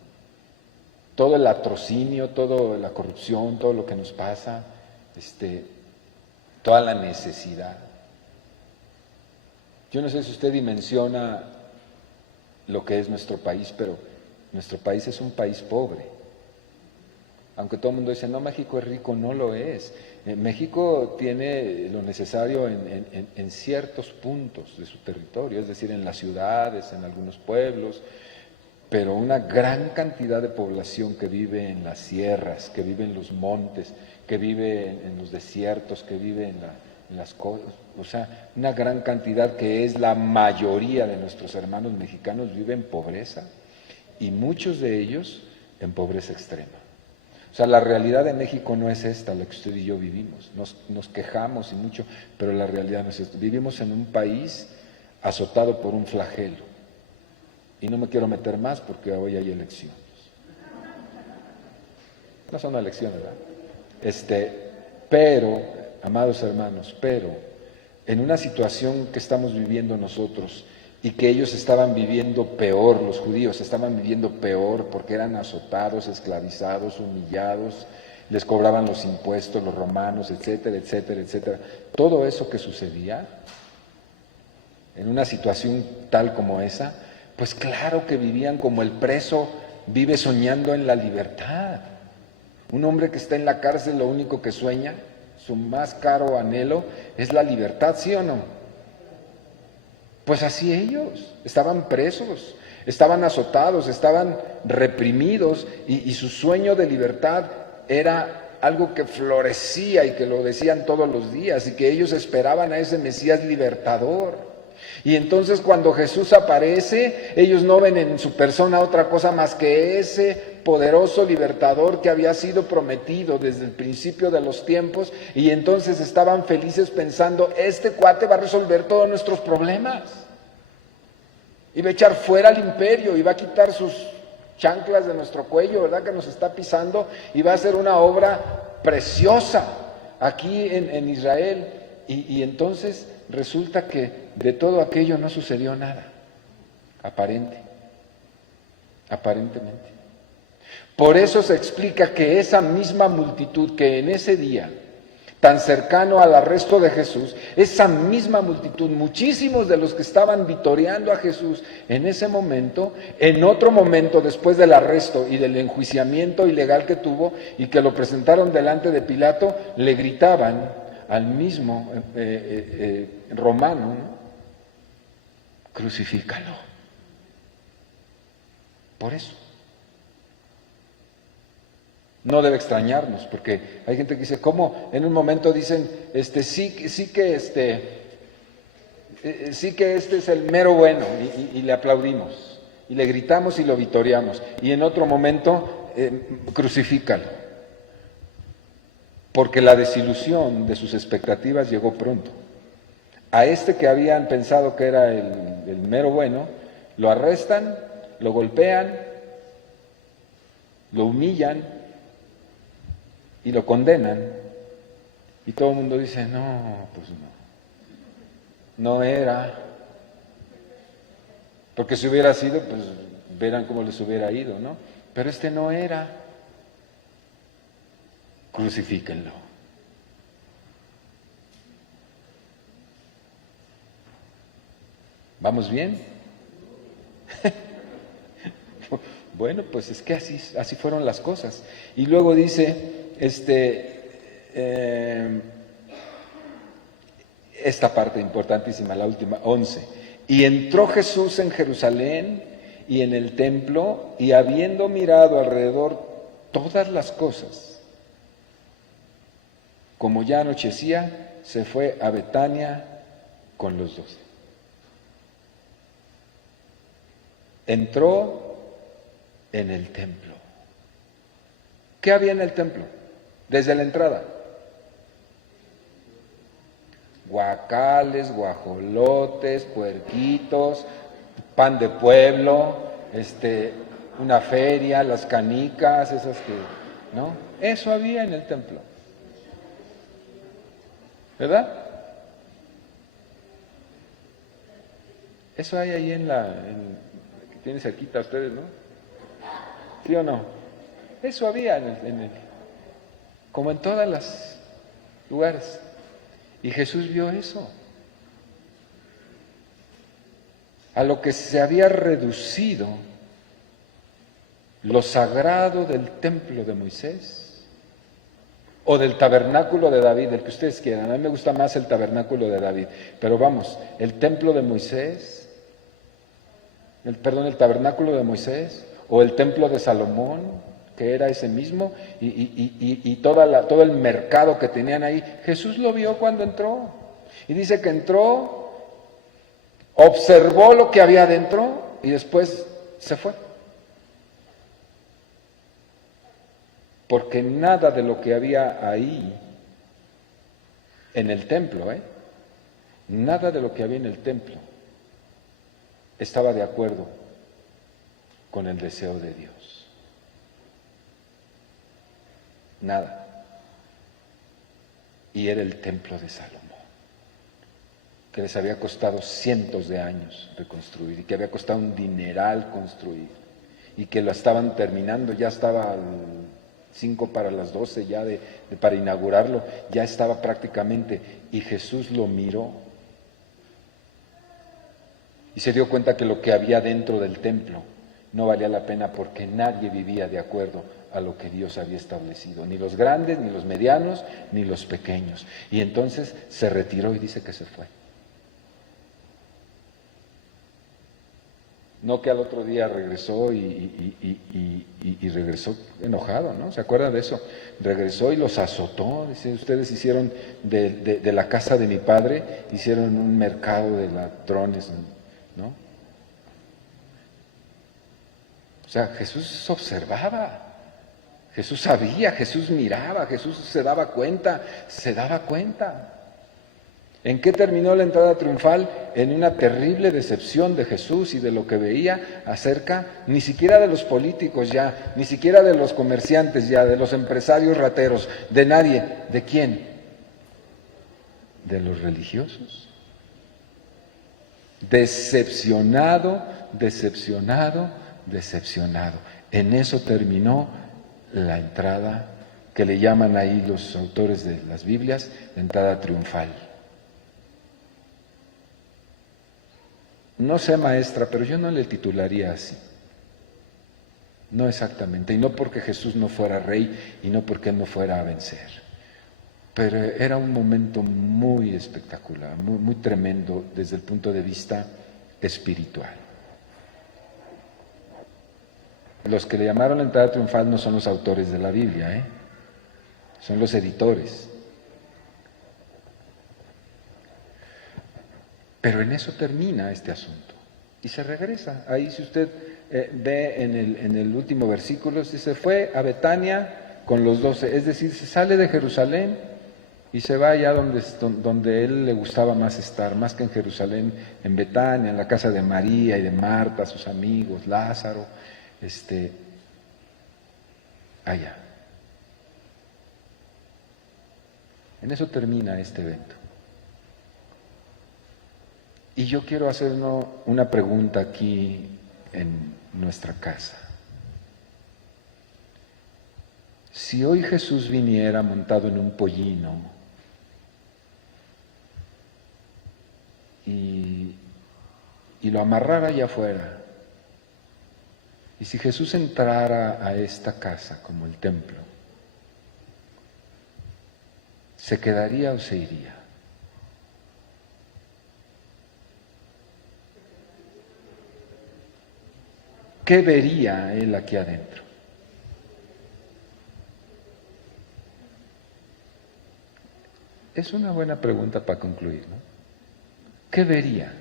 Todo el latrocinio, toda la corrupción, todo lo que nos pasa, toda la necesidad. Yo no sé si usted dimensiona lo que es nuestro país, pero nuestro país es un país pobre. Aunque todo el mundo dice, no, México es rico, no lo es. México tiene lo necesario en ciertos puntos de su territorio, es decir, en las ciudades, en algunos pueblos, pero una gran cantidad de población que vive en las sierras, que vive en los montes, que vive en los desiertos, que vive en las cosas, o sea, una gran cantidad que es la mayoría de nuestros hermanos mexicanos vive en pobreza y muchos de ellos en pobreza extrema. O sea, la realidad de México no es esta, la que usted y yo vivimos. Nos quejamos y mucho, pero la realidad no es esta. Vivimos en un país azotado por un flagelo. Y no me quiero meter más porque hoy hay elecciones. No son elecciones, ¿verdad? Pero, amados hermanos, en una situación que estamos viviendo nosotros y que ellos estaban viviendo peor, los judíos estaban viviendo peor porque eran azotados, esclavizados, humillados, les cobraban los impuestos, los romanos, etcétera, etcétera, etcétera. Todo eso que sucedía en una situación tal como esa, pues claro que vivían como el preso vive soñando en la libertad. Un hombre que está en la cárcel lo único que sueña su más caro anhelo es la libertad, ¿sí o no? Pues así ellos, estaban presos, estaban azotados, estaban reprimidos y su sueño de libertad era algo que florecía y que lo decían todos los días y que ellos esperaban a ese Mesías libertador. Y entonces cuando Jesús aparece, ellos no ven en su persona otra cosa más que ese poderoso libertador que había sido prometido desde el principio de los tiempos, y entonces estaban felices pensando, este cuate va a resolver todos nuestros problemas, y va a echar fuera al imperio, y va a quitar sus chanclas de nuestro cuello, ¿verdad?, que nos está pisando, y va a hacer una obra preciosa aquí en Israel. Y entonces resulta que de todo aquello no sucedió nada, aparentemente. Por eso se explica que esa misma multitud que en ese día, tan cercano al arresto de Jesús, esa misma multitud, muchísimos de los que estaban vitoreando a Jesús en ese momento, en otro momento después del arresto y del enjuiciamiento ilegal que tuvo y que lo presentaron delante de Pilato, le gritaban al mismo romano, ¿no?, crucifícalo. Por eso. No debe extrañarnos, porque hay gente que dice, ¿cómo? En un momento dicen, sí que este es el mero bueno, y le aplaudimos, y le gritamos y lo vitoreamos, y en otro momento, crucifícalo. Porque la desilusión de sus expectativas llegó pronto. A este que habían pensado que era el mero bueno, lo arrestan, lo golpean, lo humillan y lo condenan. Y todo el mundo dice, no, pues no era. Porque si hubiera sido, pues verán cómo les hubiera ido, ¿no? Pero este no era. Crucifíquenlo. ¿Vamos bien? Bueno, pues es que así fueron las cosas. Y luego dice, esta parte importantísima, la última, 11. Y entró Jesús en Jerusalén y en el templo, y habiendo mirado alrededor todas las cosas, como ya anochecía, se fue a Betania con los 12. Entró en el templo. ¿Qué había en el templo? Desde la entrada. Guacales, guajolotes, puerquitos, pan de pueblo, una feria, las canicas, esas que, ¿no? Eso había en el templo. ¿Verdad? Eso hay ahí que tiene cerquita a ustedes, ¿no? ¿Sí o no? Eso había como en todas las lugares. Y Jesús vio eso. A lo que se había reducido lo sagrado del templo de Moisés o del tabernáculo de David, el que ustedes quieran. A mí me gusta más el tabernáculo de David, pero vamos, el templo de Moisés, el tabernáculo de Moisés o el templo de Salomón, que era ese mismo, y todo el mercado que tenían ahí. Jesús lo vio cuando entró, y dice que entró, observó lo que había dentro y después se fue. Porque nada de lo que había ahí en el templo, nada de lo que había en el templo estaba de acuerdo con el deseo de Dios. Nada. Y era el templo de Salomón, que les había costado cientos de años reconstruir y que había costado un dineral construir y que lo estaban terminando, ya estaba 5 para las 12 ya para inaugurarlo, ya estaba prácticamente, y Jesús lo miró y se dio cuenta que lo que había dentro del templo no valía la pena porque nadie vivía de acuerdo a lo que Dios había establecido, ni los grandes, ni los medianos, ni los pequeños. Y entonces se retiró y dice que se fue. No que al otro día regresó y regresó enojado, ¿no? ¿Se acuerdan de eso? Regresó y los azotó. Dice, ustedes hicieron de la casa de mi padre, hicieron un mercado de ladrones, ¿no? O sea, Jesús observaba, Jesús sabía, Jesús miraba, Jesús se daba cuenta. ¿En qué terminó la entrada triunfal? En una terrible decepción de Jesús y de lo que veía acerca, ni siquiera de los políticos ya, ni siquiera de los comerciantes ya, de los empresarios rateros, de nadie. ¿De quién? De los religiosos. Decepcionado. En eso terminó la entrada que le llaman ahí los autores de las Biblias, la entrada triunfal. No sé, maestra, pero yo no le titularía así. No exactamente, y no porque Jesús no fuera rey y no porque Él no fuera a vencer. Pero era un momento muy espectacular, muy tremendo desde el punto de vista espiritual. Los que le llamaron la entrada triunfal no son los autores de la Biblia, son los editores. Pero en eso termina este asunto y se regresa. Ahí si usted ve en el último versículo, se fue a Betania con los 12, es decir, se sale de Jerusalén y se va allá donde él le gustaba más estar, más que en Jerusalén, en Betania, en la casa de María y de Marta, sus amigos, Lázaro, allá. En eso termina este evento. Y yo quiero hacernos una pregunta aquí en nuestra casa. Si hoy Jesús viniera montado en un pollino y lo amarrara allá afuera, y si Jesús entrara a esta casa como el templo, ¿se quedaría o se iría? ¿Qué vería Él aquí adentro? Es una buena pregunta para concluir, ¿no? ¿Qué vería?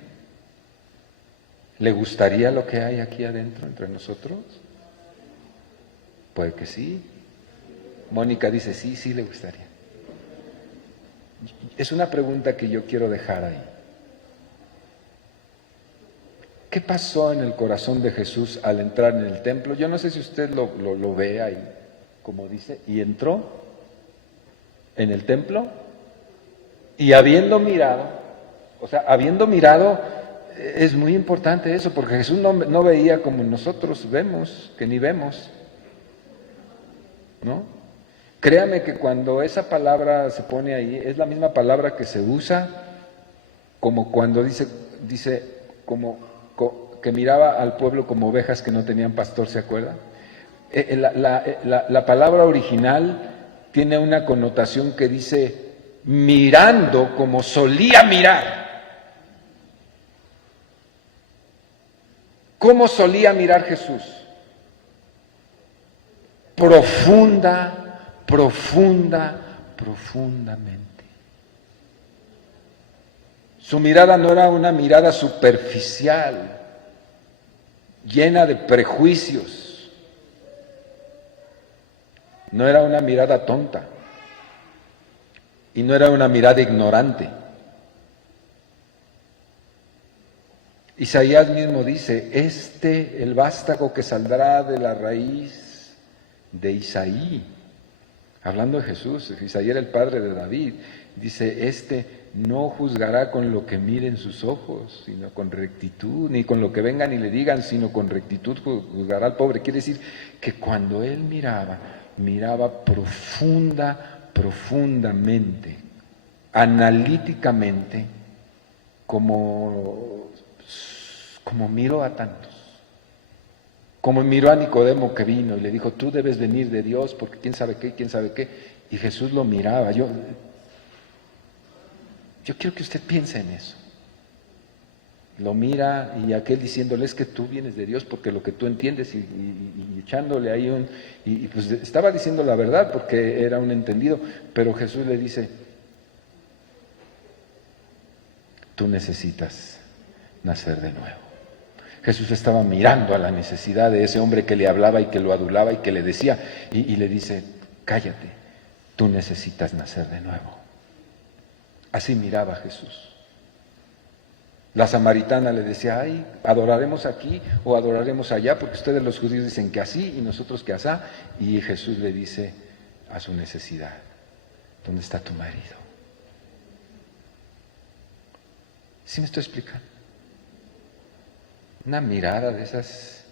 ¿Le gustaría lo que hay aquí adentro entre nosotros? Puede que sí. Mónica dice sí le gustaría. Es una pregunta que yo quiero dejar ahí. ¿Qué pasó en el corazón de Jesús al entrar en el templo? Yo no sé si usted lo ve ahí, como dice, y entró en el templo y habiendo mirado, es muy importante eso, porque Jesús no veía como nosotros vemos, que ni vemos, ¿no? Créame que cuando esa palabra se pone ahí, es la misma palabra que se usa como cuando dice que miraba al pueblo como ovejas que no tenían pastor, ¿se acuerda? La palabra original tiene una connotación que dice mirando como solía mirar. ¿Cómo solía mirar Jesús? Profundamente. Su mirada no era una mirada superficial, llena de prejuicios. No era una mirada tonta y no era una mirada ignorante. Isaías mismo dice, el vástago que saldrá de la raíz de Isaí, hablando de Jesús, Isaí era el padre de David, dice, no juzgará con lo que miren sus ojos, sino con rectitud, ni con lo que vengan y le digan, sino con rectitud juzgará al pobre. Quiere decir que cuando él miraba profundamente, analíticamente, como miro a tantos. Como miró a Nicodemo que vino y le dijo, tú debes venir de Dios porque quién sabe qué, quién sabe qué. Y Jesús lo miraba. Yo quiero que usted piense en eso. Lo mira y aquel diciéndole, es que tú vienes de Dios porque lo que tú entiendes y echándole ahí y pues estaba diciendo la verdad porque era un entendido, pero Jesús le dice, tú necesitas nacer de nuevo. Jesús estaba mirando a la necesidad de ese hombre que le hablaba y que lo adulaba y que le decía, y le dice, cállate, tú necesitas nacer de nuevo. Así miraba Jesús. La samaritana le decía, ay, adoraremos aquí o adoraremos allá, porque ustedes los judíos dicen que así y nosotros que asá. Y Jesús le dice a su necesidad, ¿dónde está tu marido? ¿Sí me estoy explicando? Una mirada de esas,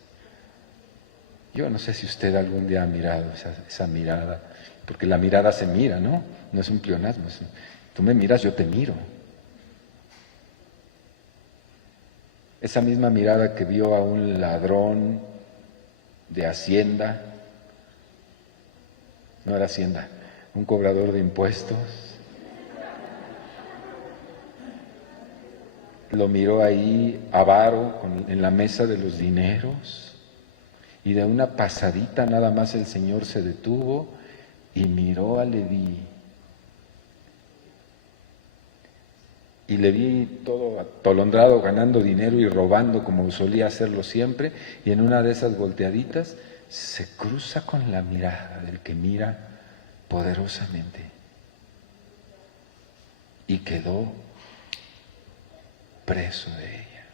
yo no sé si usted algún día ha mirado esa mirada, porque la mirada se mira, ¿no? No es un pleonasmo, tú me miras, yo te miro. Esa misma mirada que vio a un ladrón de Hacienda, no era Hacienda, un cobrador de impuestos, lo miró ahí avaro en la mesa de los dineros y de una pasadita nada más el Señor se detuvo y miró a Leví. Y Leví todo atolondrado, ganando dinero y robando como solía hacerlo siempre, y en una de esas volteaditas se cruza con la mirada del que mira poderosamente y quedó preso de ella.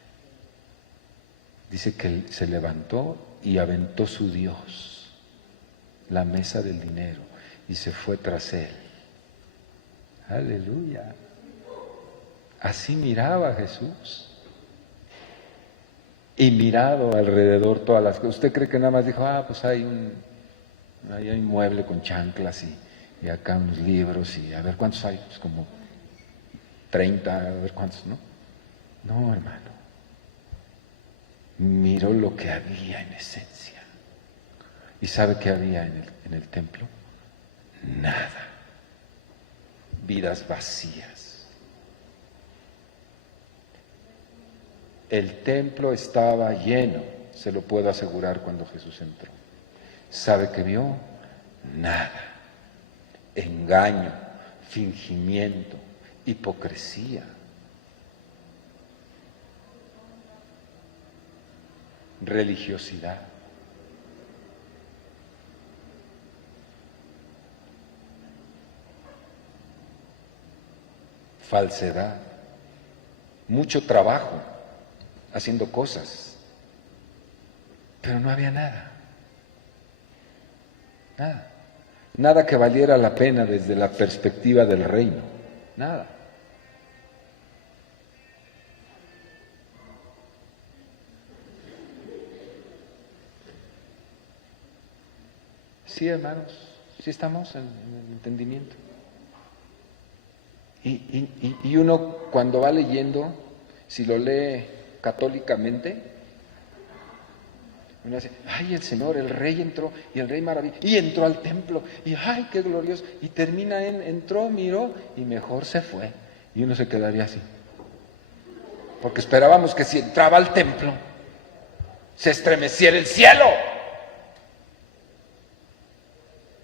Dice que se levantó y aventó su Dios, la mesa del dinero, y se fue tras él. Aleluya. Así miraba Jesús. Y mirado alrededor todas las cosas. ¿Usted cree que nada más dijo, pues ahí hay un mueble con chanclas y acá unos libros y a ver cuántos hay? Pues como 30, a ver cuántos, ¿no? No, hermano. Miró lo que había en esencia. ¿Y sabe qué había en el templo? Nada. Vidas vacías. El templo estaba lleno, se lo puedo asegurar cuando Jesús entró. ¿Sabe qué vio? Nada. Engaño, fingimiento, hipocresía. Religiosidad. Falsedad. Mucho trabajo haciendo cosas, pero no había nada. Nada. Nada que valiera la pena desde la perspectiva del reino. Nada. Sí, hermanos, sí estamos en el entendimiento. Y uno cuando va leyendo, si lo lee católicamente, uno dice, ay, el Señor, el Rey entró, y el Rey maravilloso, y entró al templo, y ay, qué glorioso, y termina entró, miró, y mejor se fue. Y uno se quedaría así. Porque esperábamos que si entraba al templo, se estremeciera el cielo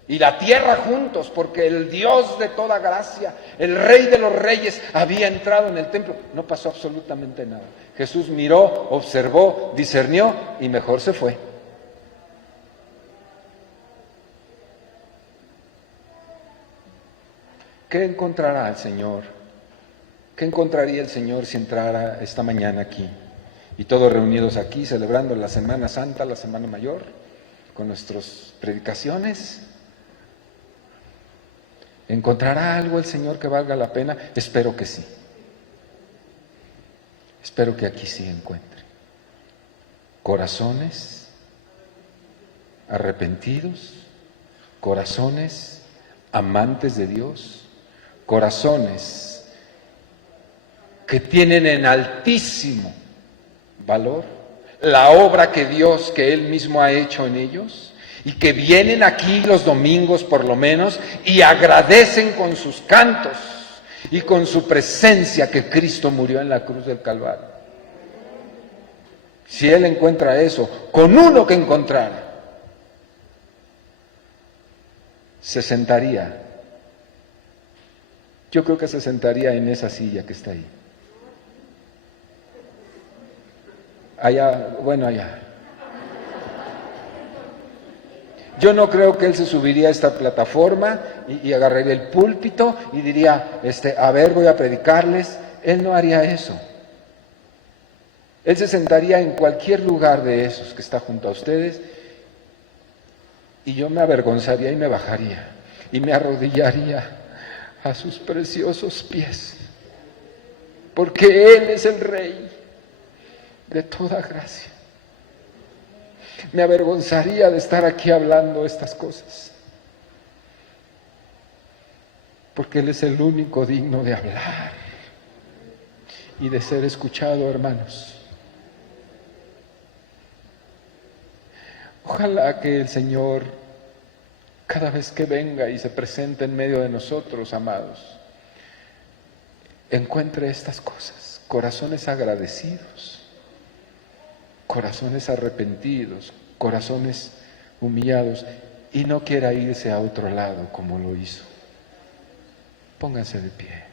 y la tierra juntos, porque el Dios de toda gracia, el Rey de los reyes, había entrado en el templo. No pasó absolutamente nada. Jesús miró, observó, discernió y mejor se fue. ¿Qué encontrará el Señor? ¿Qué encontraría el Señor si entrara esta mañana aquí? Y todos reunidos aquí, celebrando la Semana Santa, la Semana Mayor, con nuestras predicaciones. ¿Encontrará algo el Señor que valga la pena? Espero que sí. Espero que aquí sí encuentre. Corazones arrepentidos, corazones amantes de Dios, corazones que tienen en altísimo valor la obra que Dios, que Él mismo ha hecho en ellos, y que vienen aquí los domingos por lo menos y agradecen con sus cantos y con su presencia que Cristo murió en la cruz del Calvario. Si Él encuentra eso, con uno que encontrara, se sentaría. Yo creo que se sentaría en esa silla que está ahí. Allá, bueno, allá. Yo no creo que Él se subiría a esta plataforma y agarraría el púlpito y diría, a ver, voy a predicarles. Él no haría eso. Él se sentaría en cualquier lugar de esos que está junto a ustedes y yo me avergonzaría y me bajaría y me arrodillaría a sus preciosos pies, porque Él es el Rey de toda gracia. Me avergonzaría de estar aquí hablando estas cosas, porque Él es el único digno de hablar y de ser escuchado, hermanos. Ojalá que el Señor, cada vez que venga y se presente en medio de nosotros, amados, encuentre estas cosas: corazones agradecidos, corazones arrepentidos, corazones humillados, y no quiera irse a otro lado como lo hizo. Pónganse de pie.